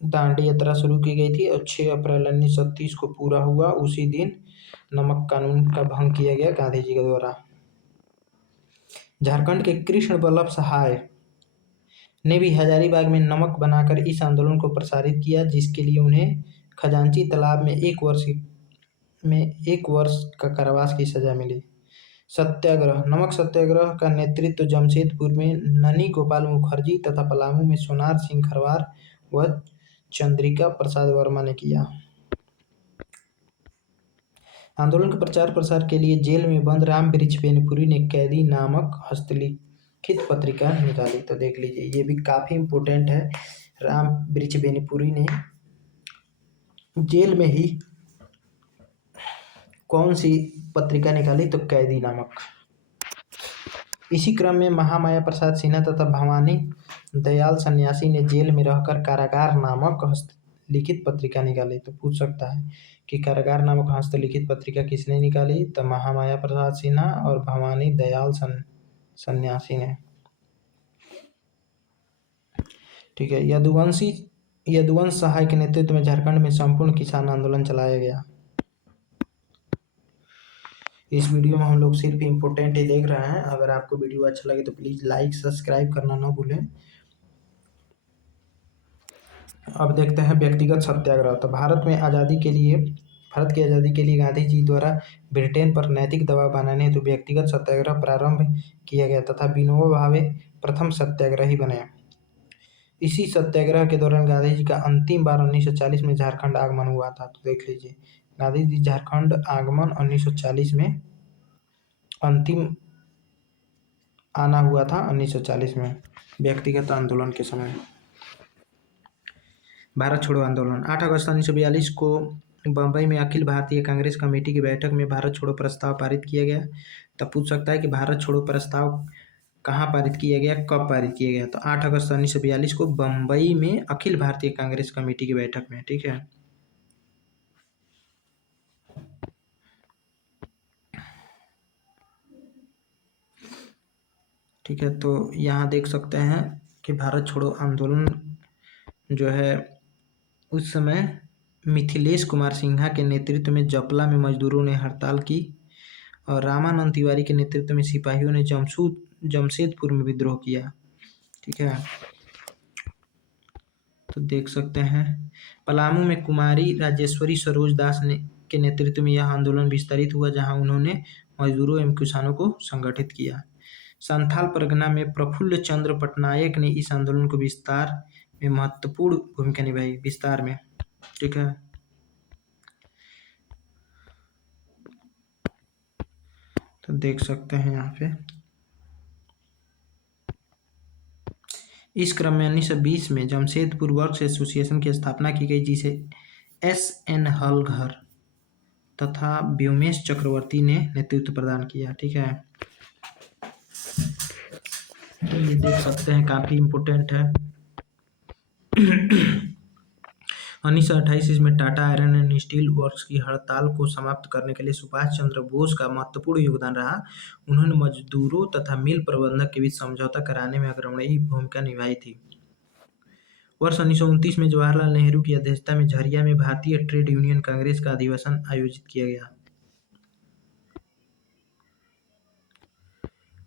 दांडी यात्रा शुरू की गई थी और 6 अप्रैल 1930 को पूरा हुआ। उसी दिन नमक कानून का भंग किया गया गांधी जी के द्वारा। झारखंड के कृष्ण वल्लभ सहाय ने भी हजारीबाग में नमक बनाकर इस आंदोलन को प्रसारित किया, जिसके लिए उन्हें खजांची तालाब में एक वर्ष का कारावास की सजा मिली। सत्याग्रह, नमक सत्याग्रह का नेतृत्व जमशेदपुर में ननी गोपाल मुखर्जी तथा पलामू में सोनार सिंह खरवार व चंद्रिका प्रसाद वर्मा ने किया। आंदोलन के प्रचार प्रसार के लिए जेल में बंद राम वृक्ष बेनीपुरी ने कैदी नामक हस्तलिखित पत्रिका निकाली। तो देख लीजिए, ये भी काफी इम्पोर्टेंट है। राम वृक्ष बेनीपुरी ने जेल में ही कौन सी पत्रिका निकाली? तो कैदी नामक। इसी क्रम में महामाया प्रसाद सिन्हा तथा भवानी दयाल सन्यासी ने जेल में रहकर कारागार नामक हस्तलिखित पत्रिका निकाली। तो पूछ सकता है कि कारागार नामक हस्तलिखित पत्रिका किसने निकाली? तो महामाया प्रसाद सिन्हा और भवानी दयाल सन्यासी ने। ठीक है, यदुवंश सहाय के नेतृत्व में झारखंड में संपूर्ण किसान आंदोलन चलाया गया। इस वीडियो में हम लोग सिर्फ इम्पोर्टेंट ही देख रहे हैं। अगर आपको वीडियो अच्छा लगे तो प्लीज लाइक सब्सक्राइब करना ना भूलें। अब देखते हैं व्यक्तिगत सत्याग्रह। तो भारत की आज़ादी के लिए गांधी जी द्वारा ब्रिटेन पर नैतिक दबाव बनाने हेतु व्यक्तिगत सत्याग्रह प्रारंभ किया गया तथा विनोबा भावे प्रथम सत्याग्रही बने। इसी सत्याग्रह के दौरान गांधी जी का अंतिम बार 1940 में झारखंड आगमन हुआ था। तो देख लीजिए, गांधी जी झारखंड आगमन 1940 में अंतिम आना हुआ था 1940 में। व्यक्तिगत आंदोलन के समय। भारत छोड़ो आंदोलन 8 अगस्त 1942 को बम्बई में अखिल भारतीय कांग्रेस कमेटी की बैठक में भारत छोड़ो प्रस्ताव पारित किया गया। तब पूछ सकता है कि भारत छोड़ो प्रस्ताव कहाँ पारित किया गया, कब पारित किया गया? तो 8 अगस्त 1942 को बम्बई में अखिल भारतीय कांग्रेस कमेटी की बैठक में। ठीक है, ठीक है। तो यहाँ देख सकते हैं कि भारत छोड़ो आंदोलन जो है उस समय मिथिलेश कुमार सिन्हा के नेतृत्व में जपला में मजदूरों ने हड़ताल की और रामानंद तिवारी के नेतृत्व में सिपाहियों ने जमशेदपुर में विद्रोह किया। ठीक है, तो देख सकते हैं पलामू में कुमारी राजेश्वरी सरोज दास ने के नेतृत्व में यह आंदोलन विस्तारित हुआ, जहां उन्होंने मजदूरों एवं किसानों को संगठित किया। संथाल परगना में प्रफुल्ल चंद्र पटनायक ने इस आंदोलन को विस्तार में महत्वपूर्ण भूमिका निभाई। विस्तार में, ठीक है। तो देख सकते हैं यहाँ पे इस क्रम में 1920 में जमशेदपुर वर्क्स एसोसिएशन की स्थापना की गई, जिसे एस.एन. हलधर तथा व्योमेश चक्रवर्ती ने नेतृत्व प्रदान किया। ठीक है, तो ये देख सकते हैं काफी इम्पोर्टेंट है। 1928 इसमें Tata iron and steel works की हड़ताल को समाप्त करने के लिए सुभाष चंद्र बोस का महत्वपूर्ण योगदान रहा। उन्होंने मजदूरों तथा मिल प्रबंधक के बीच समझौता कराने में अग्रणी भूमिका निभाई थी। वर्ष 1929 में जवाहरलाल नेहरू की अध्यक्षता में झरिया में भारतीय ट्रेड यूनियन कांग्रेस का अधिवेशन आयोजित किया गया।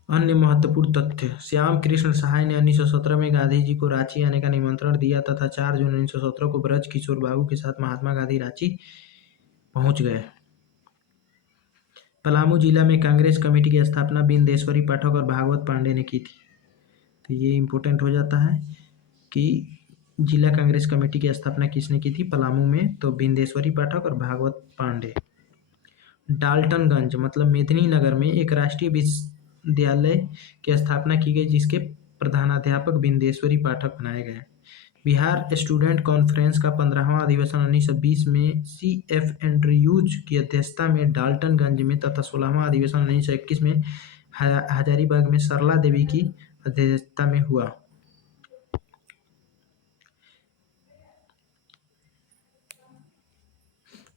अन्य महत्वपूर्ण तथ्य: श्याम कृष्ण सहाय ने 1917 में गांधी जी को रांची आने का निमंत्रण दिया तथा 4 जून 1917 को ब्रज किशोर बाबू के साथ महात्मा गांधी रांची पहुंच गए। पलामू जिला में कांग्रेस कमेटी की स्थापना बिंदेश्वरी पाठक और भागवत पांडे ने की थी। तो ये इम्पोर्टेंट हो जाता है कि जिला कांग्रेस कमेटी की स्थापना किसने की थी पलामू में, तो बिंदेश्वरी पाठक और भागवत पांडे। डाल्टनगंज मतलब मेदिनीनगर में एक राष्ट्रीय विद्यालय की स्थापना की गई, जिसके प्रधानाध्यापक बिंदेश्वरी पाठक बनाए गए। बिहार स्टूडेंट कॉन्फ्रेंस का 15वां अधिवेशन 1920 में C.F. एंड्रयूज की अध्यक्षता में डाल्टनगंज में तथा 16वां अधिवेशन 1921 में हजारीबाग में सरला देवी की अध्यक्षता में हुआ।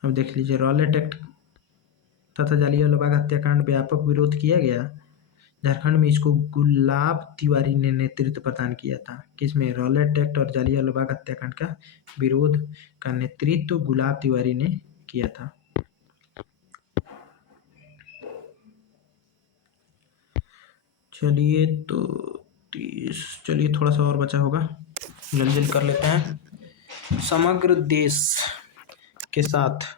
अब देख लीजिए, रॉलेट एक्ट तथा जालियांवाला बाग हत्याकांड व्यापक विरोध किया गया। झारखंड में इसको गुलाब तिवारी ने नेतृत्व प्रदान किया था। किसमें? रॉलेट एक्ट और जालियांवाला बाग हत्याकांड का विरोध का नेतृत्व गुलाब तिवारी ने किया था। चलिए, तो चलिए थोड़ा सा और बचा होगा, जल्दी कर लेते हैं। समग्र देश के साथ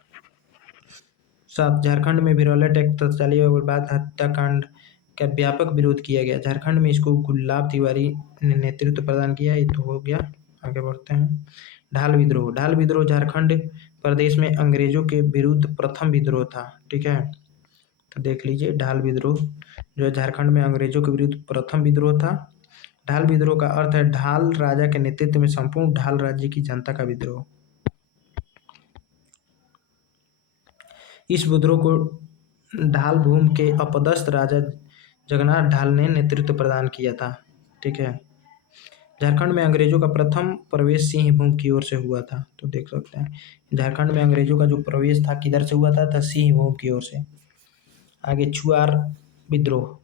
झारखंड में भी रॉलेट एक्ट तथा जालियांवाला बाग हत्याकांड का व्यापक विरोध किया गया। झारखंड में इसको गुलाब तिवारी ने नेतृत्व प्रदान किया। ये तो हो गया, आगे बढ़ते हैं। ढाल विद्रोह। ढाल विद्रोह झारखंड प्रदेश में अंग्रेजों के विरुद्ध प्रथम विद्रोह था। ठीक है, तो देख लीजिए, ढाल विद्रोह जो झारखंड में अंग्रेजों के विरुद्ध प्रथम विद्रोह था। ढाल विद्रोह का अर्थ है ढाल राजा के नेतृत्व में संपूर्ण ढाल राज्य की जनता का विद्रोह। इस विद्रोह को ढाल भूमि के अपदस्थ राजा जगन्नाथ ढाल ने नेतृत्व प्रदान किया था। ठीक है, झारखंड में अंग्रेजों का प्रथम प्रवेश सिंहभूम की ओर से हुआ था। तो देख सकते हैं झारखंड में अंग्रेजों का जो प्रवेश था किधर से हुआ था सिंहभूम की ओर से। आगे चुआर विद्रोह।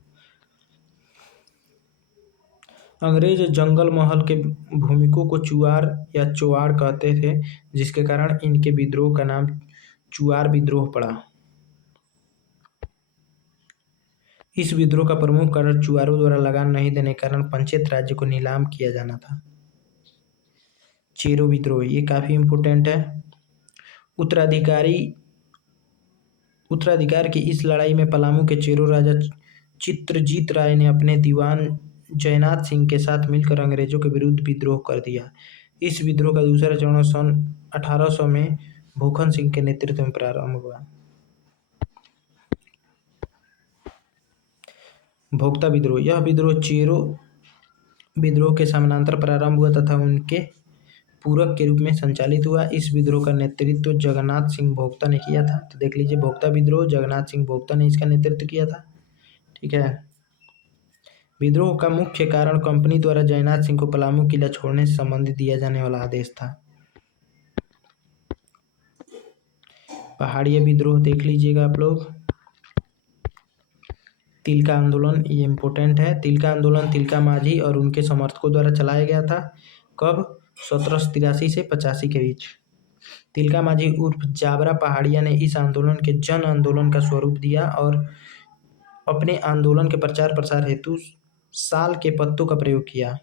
अंग्रेज जंगल महल के भूमिकों को चुआर या चोआड़ कहते थे, जिसके कारण इनके विद्रोह का नाम चुआर विद्रोह पड़ा। इस विद्रोह का प्रमुख कारण चुआरों द्वारा लगान नहीं देने के कारण पंचायत राज्य को नीलाम किया जाना था। चेरो विद्रोह, ये काफी इम्पोर्टेंट है। उत्तराधिकार की इस लड़ाई में पलामू के चेरो राजा चित्रजीत राय ने अपने दीवान जयनाथ सिंह के साथ मिलकर अंग्रेजों के विरुद्ध विद्रोह कर दिया। इस विद्रोह का दूसरा चरण सन 1800 में भूखन सिंह के नेतृत्व में प्रारंभ हुआ। भोक्ता विद्रोह। यह विद्रोह चेरो विद्रोह के समानांतर प्रारंभ हुआ तथा उनके पूरक के रूप में संचालित हुआ। इस विद्रोह का नेतृत्व जगन्नाथ सिंह भोक्ता ने किया था। तो देख लीजिए, भोक्ता विद्रोह जगन्नाथ सिंह भोक्ता ने इसका नेतृत्व किया था। ठीक है। विद्रोह का मुख्य कारण कंपनी द्वारा जयनाथ सिंह को पलामू किला छोड़ने से संबंधित दिया जाने वाला आदेश था। पहाड़िया विद्रोह देख लीजिएगा आप लोग। तिलका आंदोलन, ये इम्पोर्टेंट है। तिलका आंदोलन तिलका माझी और उनके समर्थकों द्वारा चलाया गया था। कब? 1783 से 85 के बीच। तिलका माझी उर्फ जाबरा पहाड़िया ने इस आंदोलन के जन आंदोलन का स्वरूप दिया और अपने आंदोलन के प्रचार प्रसार हेतु साल के पत्तों का प्रयोग किया।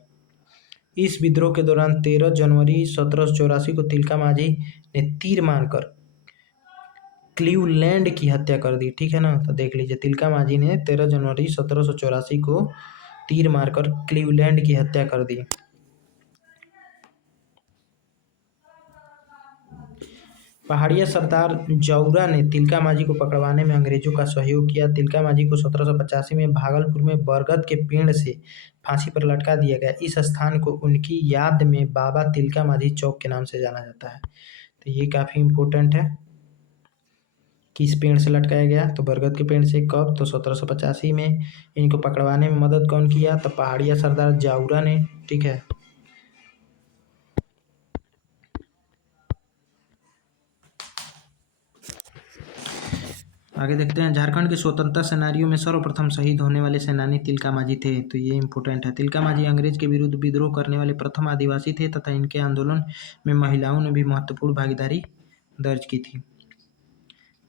इस विद्रोह के दौरान 13 जनवरी 1784 को तिलका माझी ने तीर मारकर क्लीवलैंड की हत्या कर दी। ठीक है ना। तो देख लीजिए, तिलका माझी ने 13 जनवरी 1784 को तीर मारकर क्लीवलैंड की हत्या कर दी। पहाड़िया सरदार जौरा ने तिलका माझी को पकड़वाने में अंग्रेजों का सहयोग किया। तिलका माझी को 1785 में भागलपुर में बरगद के पेड़ से फांसी पर लटका दिया गया। इस स्थान को उनकी याद में बाबा तिलका माझी चौक के नाम से जाना जाता है। तो ये काफ़ी इम्पोर्टेंट है। किस पेड़ से लटकाया गया? तो बरगद के पेड़ से। कब? तो 1785 में। इनको पकड़वाने में मदद कौन किया? तो पहाड़िया सरदार जौरा ने। ठीक है। आगे देखते हैं। झारखंड के स्वतंत्रता सेनानियों में सर्वप्रथम शहीद होने वाले सेनानी तिलका माझी थे। तो ये इंपॉर्टेंट है। तिलका माझी अंग्रेज के विरुद्ध विद्रोह करने वाले प्रथम आदिवासी थे तथा इनके आंदोलन में महिलाओं ने भी महत्वपूर्ण भागीदारी दर्ज की थी।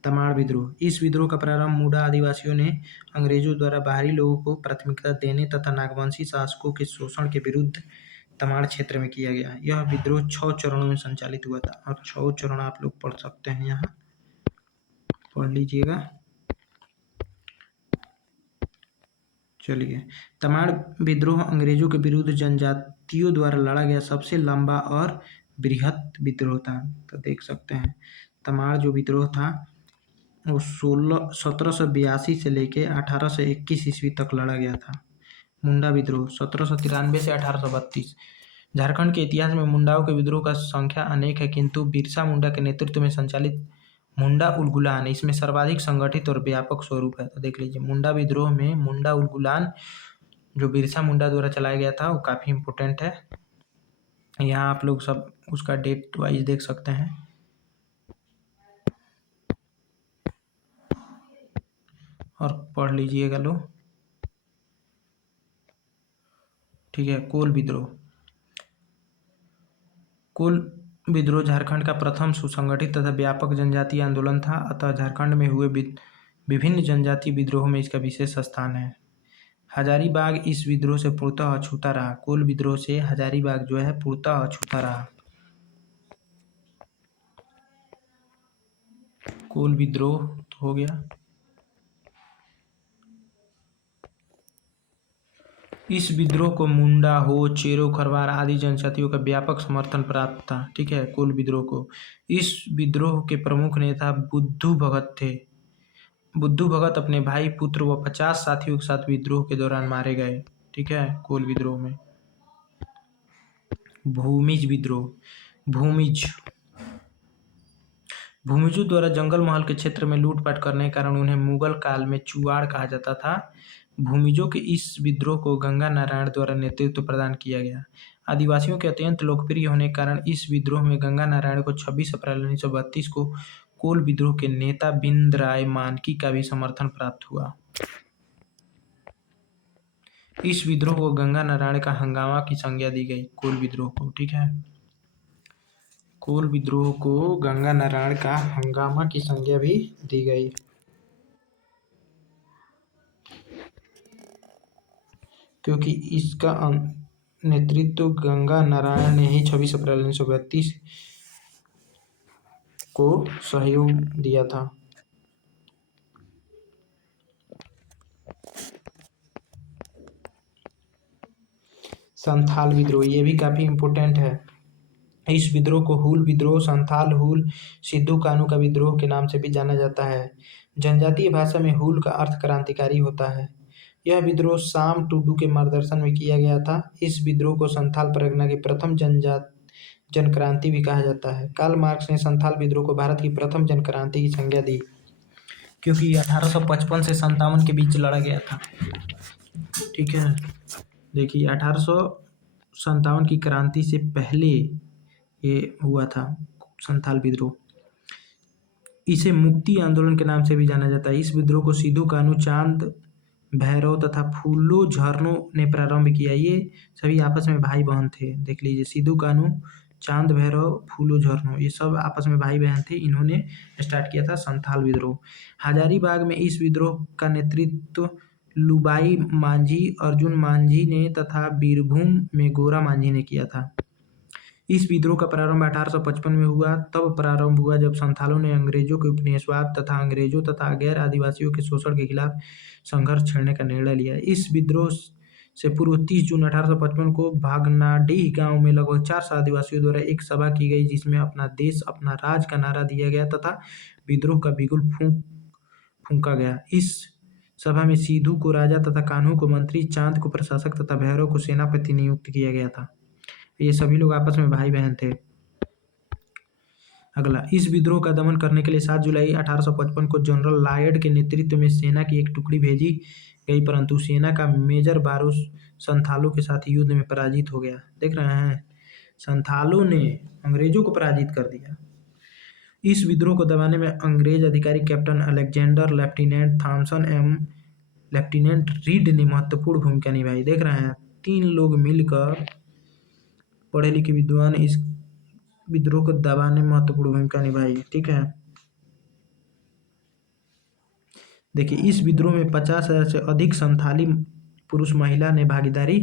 तमाड़ विद्रोह। इस विद्रोह का प्रारंभ मुंडा आदिवासियों ने अंग्रेजों द्वारा बाहरी लोगों को प्राथमिकता देने तथा नागवंशी शासकों के शोषण के विरुद्ध तमाड़ क्षेत्र में किया गया। यह विद्रोह 6 चरणों में संचालित हुआ था और 6 चरण आप लोग पढ़ सकते हैं, यहाँ पढ़ लीजिएगा। चलिए, तमाड़ विद्रोह अंग्रेजों के विरुद्ध जनजातियों द्वारा लड़ा गया सबसे लंबा और बृहत विद्रोह था। तो देख सकते हैं, तमाड़ जो विद्रोह था वो 1782 से लेके 1821 ईस्वी तक लड़ा गया था। मुंडा विद्रोह 1793 से 1832। झारखंड के इतिहास में मुंडाओं के विद्रोह का संख्या अनेक है, किंतु बिरसा मुंडा के नेतृत्व में संचालित मुंडा उलगुलान इसमें सर्वाधिक संगठित और व्यापक स्वरूप है। तो देख लीजिए, मुंडा विद्रोह में मुंडा उलगुलान जो बिरसा मुंडा द्वारा चलाया गया था वो काफ़ी इम्पोर्टेंट है। यहाँ आप लोग सब उसका डेट वाइज देख सकते हैं। और पढ़ लीजिएगा लोग। ठीक है। कोल विद्रोह। कोल विद्रोह झारखंड का प्रथम सुसंगठित तथा व्यापक जनजातीय आंदोलन था। अतः झारखंड में हुए विभिन्न जनजातीय विद्रोह में इसका विशेष स्थान है। हजारीबाग इस विद्रोह से पूर्णतः अछूता रहा। कोल विद्रोह से हजारीबाग जो है पूर्णतः अछूता रहा। कोल विद्रोह हो गया। इस विद्रोह को मुंडा, हो, चेरो, खरवार आदि जनजातियों का व्यापक समर्थन प्राप्त था। ठीक है। कोल विद्रोह को। इस विद्रोह के प्रमुख नेता बुद्धू भगत थे। बुद्धू भगत अपने भाई, पुत्र व 50 साथियों के साथ विद्रोह के दौरान मारे गए। ठीक है। कोल विद्रोह में। भूमिज विद्रोह। भूमिजों द्वारा जंगल महल के क्षेत्र में लूटपाट करने के कारण उन्हें मुगल काल में चुआड़ कहा जाता था। भूमिजों के इस विद्रोह को गंगा नारायण द्वारा नेतृत्व प्रदान किया गया। आदिवासियों के अत्यंत लोकप्रिय होने के कारण इस विद्रोह में गंगा नारायण को 26 अप्रैल 1932 को कोल विद्रोह के नेता बिंदराय मानकी का भी समर्थन प्राप्त हुआ। इस विद्रोह को गंगा नारायण का हंगामा की संज्ञा दी गई। कोल विद्रोह को। ठीक है। कोल विद्रोह को गंगा नारायण का हंगामा की संज्ञा भी दी गई। क्योंकि इसका नेतृत्व गंगा नारायण ने ही 26 अप्रैल 1932 को सहयोग दिया था। संथाल विद्रोह, ये भी काफी इम्पोर्टेंट है। इस विद्रोह को हुल विद्रोह, संथाल हुल, सिद्धू कानू का विद्रोह के नाम से भी जाना जाता है। जनजातीय भाषा में हुल का अर्थ क्रांतिकारी होता है। यह विद्रोह शाम टुडू के मार्गदर्शन में किया गया था। इस विद्रोह को संथाल परगना की प्रथम जनक्रांति भी कहा जाता है। कार्ल मार्क्स ने संथाल विद्रोह को भारत की प्रथम जनक्रांति की संज्ञा दी, क्योंकि 1855 से 57 के बीच लड़ा गया था। ठीक है, देखिए 1857 की क्रांति से पहले ये हुआ था संथाल विद्रोह। इसे मुक्ति आंदोलन के नाम से भी जाना जाता है। इस विद्रोह को सिद्धू कान्हू, चांद भैरव तथा फूलो झरनों ने प्रारंभ किया। ये सभी आपस में भाई बहन थे। देख लीजिए, सिद्धू कान्हू, चांद भैरव, फूलो झरनों, ये सब आपस में भाई बहन थे। इन्होंने स्टार्ट किया था संथाल विद्रोह। हजारीबाग में इस विद्रोह का नेतृत्व लुबाई मांझी, अर्जुन मांझी ने तथा बीरभूम में गोरा मांझी ने किया था। इस विद्रोह का प्रारंभ 1855 में हुआ। तब प्रारंभ हुआ जब संथालों ने अंग्रेजों के उपनिवेशवाद तथा अंग्रेजों तथा गैर आदिवासियों के शोषण के खिलाफ संघर्ष छेड़ने का निर्णय लिया। इस विद्रोह से पूर्व 30 जून 1855 को भागनाडीह गांव में लगभग 400 आदिवासियों द्वारा एक सभा की गई, जिसमें अपना देश अपना राज का नारा दिया गया तथा विद्रोह का बिगुल फूंका गया। इस सभा में सिद्धू को राजा तथा कान्हू को मंत्री, चांद को प्रशासक तथा भैरव को सेनापति नियुक्त किया गया था। ये सभी लोग आपस में भाई बहन थे। अगला, इस विद्रोह का दमन करने के लिए 7 जुलाई 1855 को जनरल लायड के नेतृत्व में सेना की एक टुकड़ी भेजी गई, परंतु सेना का मेजर बारो संथालों के साथ युद्ध में पराजित हो गया। देख रहे हैं, संथालों ने अंग्रेजों को पराजित कर दिया। इस विद्रोह को दबाने में अंग्रेज अधिकारी कैप्टन अलेक्जेंडर, लेफ्टिनेंट थॉमसन एवं लेफ्टिनेंट रीड ने महत्वपूर्ण भूमिका निभाई। देख रहे हैं, 3 लोग मिलकर, पढ़े लिखे विद्वान, इस विद्रोह को दबाने में महत्वपूर्ण भूमिका निभाई। ठीक है, देखिए, इस विद्रोह में 50,000 से अधिक संथाली पुरुष महिला ने भागीदारी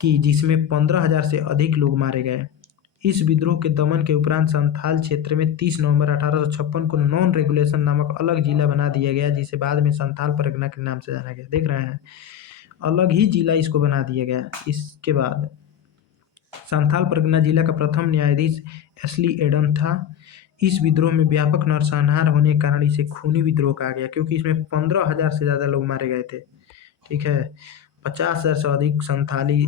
की, जिसमें 15,000 से अधिक लोग मारे गए। इस विद्रोह के दमन के उपरांत संथाल क्षेत्र में 30 नवंबर 1856 को नॉन रेगुलेशन नामक अलग जिला बना दिया गया, जिसे बाद में संथाल परगना के नाम से जाना गया। देख रहे हैं, अलग ही जिला इसको बना दिया गया। इसके बाद संथाल परगना जिला का प्रथम न्यायाधीश एशली एडन था। इस विद्रोह में व्यापक नरसंहार होने के कारण इसे खूनी विद्रोह कहा गया, क्योंकि इसमें 15,000 से ज़्यादा लोग मारे गए थे। ठीक है, 50,000 से अधिक संथाली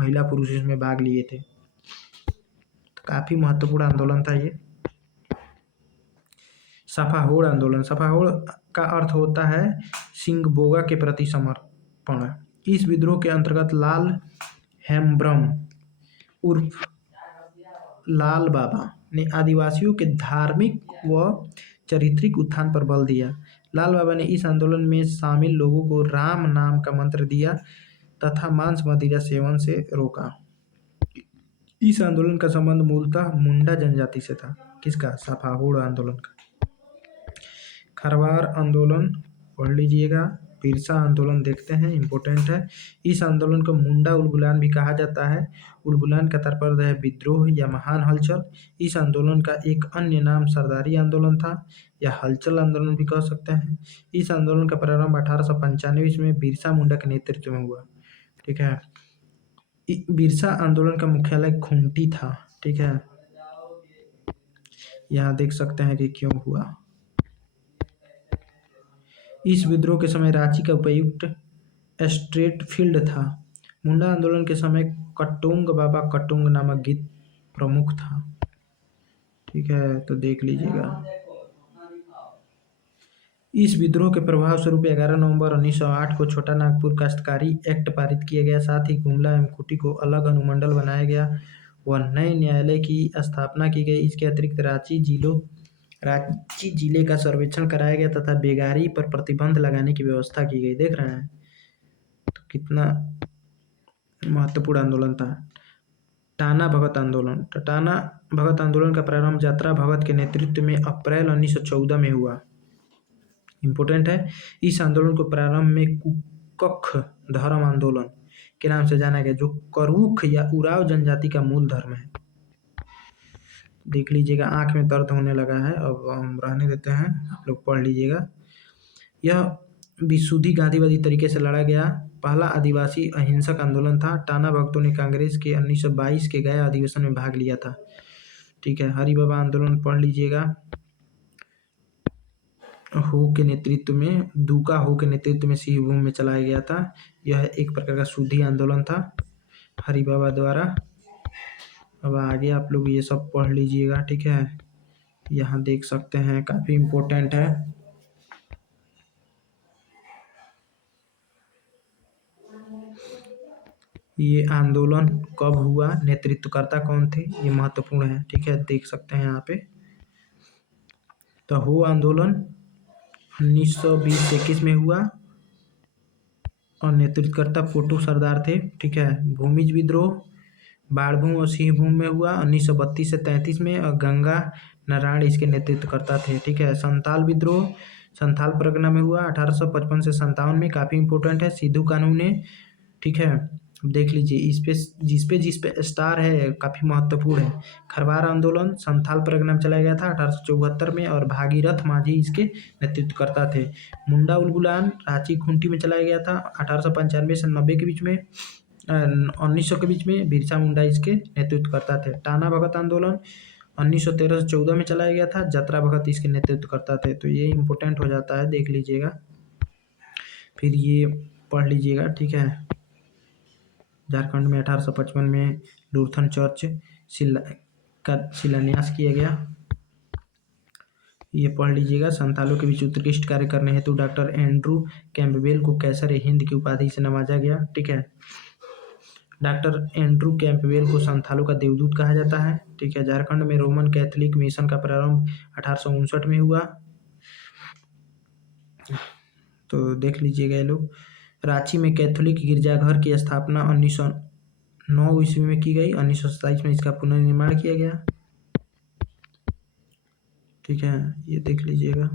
महिला पुरुष इसमें भाग लिए थे। तो काफ़ी महत्वपूर्ण आंदोलन था ये। सफाहोड़ आंदोलन। सफाहोड़ का अर्थ होता है सिंगबोगा के प्रति समर्पण। इस विद्रोह के अंतर्गत लाल हेम्ब्रम उर्फ लाल बाबा ने आदिवासियों के धार्मिक व चारित्रिक उत्थान पर बल दिया। लाल बाबा ने इस आंदोलन में शामिल लोगों को राम नाम का मंत्र दिया तथा मांस मदिरा सेवन से रोका। इस आंदोलन का संबंध मूलतः मुंडा जनजाति से था। किसका? सफाहोड़ आंदोलन का। खरवार आंदोलन पढ़ लीजिएगा। बिरसा आंदोलन देखते हैं, इम्पोर्टेंट है। इस आंदोलन को मुंडा उलगुलान भी कहा जाता है। उलगुलान का तात्पर्य है विद्रोह या महान हलचल। इस आंदोलन का एक अन्य नाम सरदारी आंदोलन था या हलचल आंदोलन भी कह सकते हैं। इस आंदोलन का प्रारंभ 1895 में बिरसा मुंडा के नेतृत्व में हुआ। ठीक है, बिरसा आंदोलन का मुख्यालय खूंटी था। ठीक है, यहाँ देख सकते हैं कि क्यों हुआ। इस विद्रोह के समय रांची का उपायुक्त स्ट्रेटफील्ड था। मुंडा आंदोलन के समय कटोंग बाबा कटोंग नामक गीत प्रमुख था। ठीक है, तो देख लीजिएगा। इस विद्रोह के प्रभाव स्वरूप 11 नवंबर 1908 को छोटा नागपुर काश्तकारी एक्ट पारित किया गया। साथ ही गुमला एवं खूंटी को अलग अनुमंडल बनाया गया व नए न्यायालय की स्थापना की गई। इसके अतिरिक्त रांची जिले का सर्वेक्षण कराया गया तथा बेगारी पर प्रतिबंध लगाने की व्यवस्था की गई। देख रहे हैं तो कितना महत्वपूर्ण आंदोलन था। टाना भगत आंदोलन। तो टाना भगत आंदोलन का प्रारंभ यात्रा भगत के नेतृत्व में अप्रैल 1914 में हुआ। इम्पोर्टेंट है। इस आंदोलन को प्रारंभ में कुकख धर्म आंदोलन के नाम से जाना गया, जो करूख या उराव जनजाति का मूल धर्म है। देख लीजिएगा, आंख में दर्द होने लगा है, अब हम रहने देते हैं, आप लोग पढ़ लीजिएगा। यह विशुद्धि गांधीवादी तरीके से लड़ा गया पहला आदिवासी अहिंसक आंदोलन था। टाना भगतों ने कांग्रेस के 1922 के गया अधिवेशन में भाग लिया था। ठीक है, हरि बाबा आंदोलन पढ़ लीजिएगा। हो के नेतृत्व में दूका हो के नेतृत्व में सिंहभूम में चलाया गया था। यह एक प्रकार का शुद्धि आंदोलन था हरि बाबा द्वारा। अब आगे आप लोग ये सब पढ़ लीजिएगा, ठीक है। यहाँ देख सकते हैं, काफ़ी इम्पोर्टेंट है। ये आंदोलन कब हुआ, नेतृत्वकर्ता कौन थे, ये महत्वपूर्ण है, ठीक है। देख सकते हैं यहाँ पे। तो हो आंदोलन 1920-21 में हुआ और नेतृत्वकर्ता पोटू सरदार थे, ठीक है। भूमिज विद्रोह बाड़भूम और सिंहभूम में हुआ 1932 से 33 में, और गंगा नारायण इसके नेतृत्वकर्ता थे, ठीक है। संताल विद्रोह संथाल परगना में हुआ 1855 से 57 में, काफ़ी इंपॉर्टेंट है। सिद्धू कानू ने, ठीक है, देख लीजिए जिस पे स्टार है, काफ़ी महत्वपूर्ण है। खरवार आंदोलन संथाल परगना में चलाया गया था 1874 में, और भागीरथ माझी इसके नेतृत्वकर्ता थे। मुंडा उलगुलान रांची खूंटी में चलाया गया था 1895 से 90 के बीच में, 1900 के बीच में। बिरसा मुंडा इसके नेतृत्वकर्ता थे। टाना भगत आंदोलन 1913 से 14 में चलाया गया था, जतरा भगत इसके नेतृत्वकर्ता थे। तो ये इंपॉर्टेंट हो जाता है, देख लीजिएगा, फिर ये पढ़ लीजिएगा, ठीक है। झारखंड में 1855 में लूथरन चर्च का शिलान्यास किया गया, ये पढ़ लीजिएगा। संतालों के बीच उत्कृष्ट कार्य करने हेतु डॉक्टर एंड्रू कैंपबेल को कैसर हिंद की उपाधि से नवाजा गया, ठीक है। डॉक्टर एंड्रू कैंपबेल को संथालों का देवदूत कहा जाता है, ठीक है। झारखंड में रोमन कैथोलिक मिशन का प्रारंभ 1859 में हुआ, तो देख लीजिएगा ये लोग। रांची में कैथोलिक गिरजाघर की स्थापना 1909 ईस्वी में की गई, 1927 में इसका पुनर्निर्माण किया गया, ठीक है। ये देख लीजिएगा।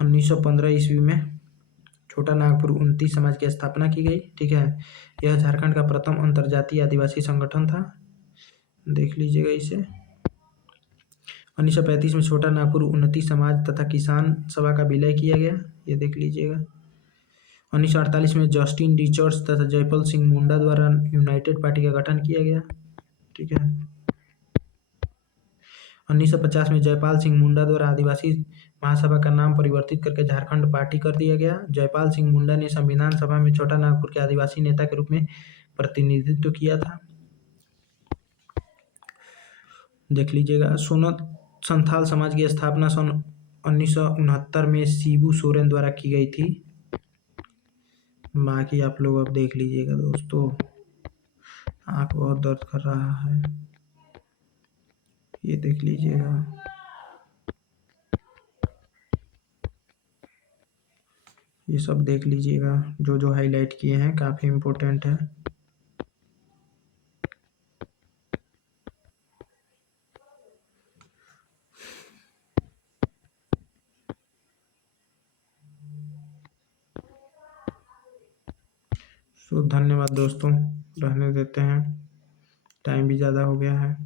1915 ईस्वी में छोटा नागपुर 29 समाज की स्थापना की गई, ठीक है। यह झारखंड का प्रथम अंतर्जातीय आदिवासी संगठन था, देख लीजिएगा इसे। 1935 में छोटा नागपुर उन्नति समाज तथा किसान सभा का विलय किया गया, ये देख लीजिएगा। 1948 में जस्टिन डी चर्च तथा जयपाल सिंह मुंडा द्वारा यूनाइटेड पार्टी का गठन किया गया, ठीक है। 1950 में जयपाल सिंह मुंडा द्वारा आदिवासी महासभा का नाम परिवर्तित करके झारखंड पार्टी कर दिया गया। जयपाल सिंह मुंडा ने संविधान सभा में छोटा नागपुर के आदिवासी नेता के रूप में प्रतिनिधित्व किया था, देख लीजिएगा। सोनत संथाल समाज की स्थापना सन 1969 में शिबू सोरेन द्वारा की गई थी। बाकी आप लोग अब देख लीजिएगा दोस्तों, आँख बहुत दर्द कर रहा है, ये देख लीजिएगा। ये सब देख लीजिएगा, जो जो हाईलाइट किए हैं काफ़ी इम्पोर्टेंट है। तो धन्यवाद दोस्तों, रहने देते हैं, टाइम भी ज़्यादा हो गया है।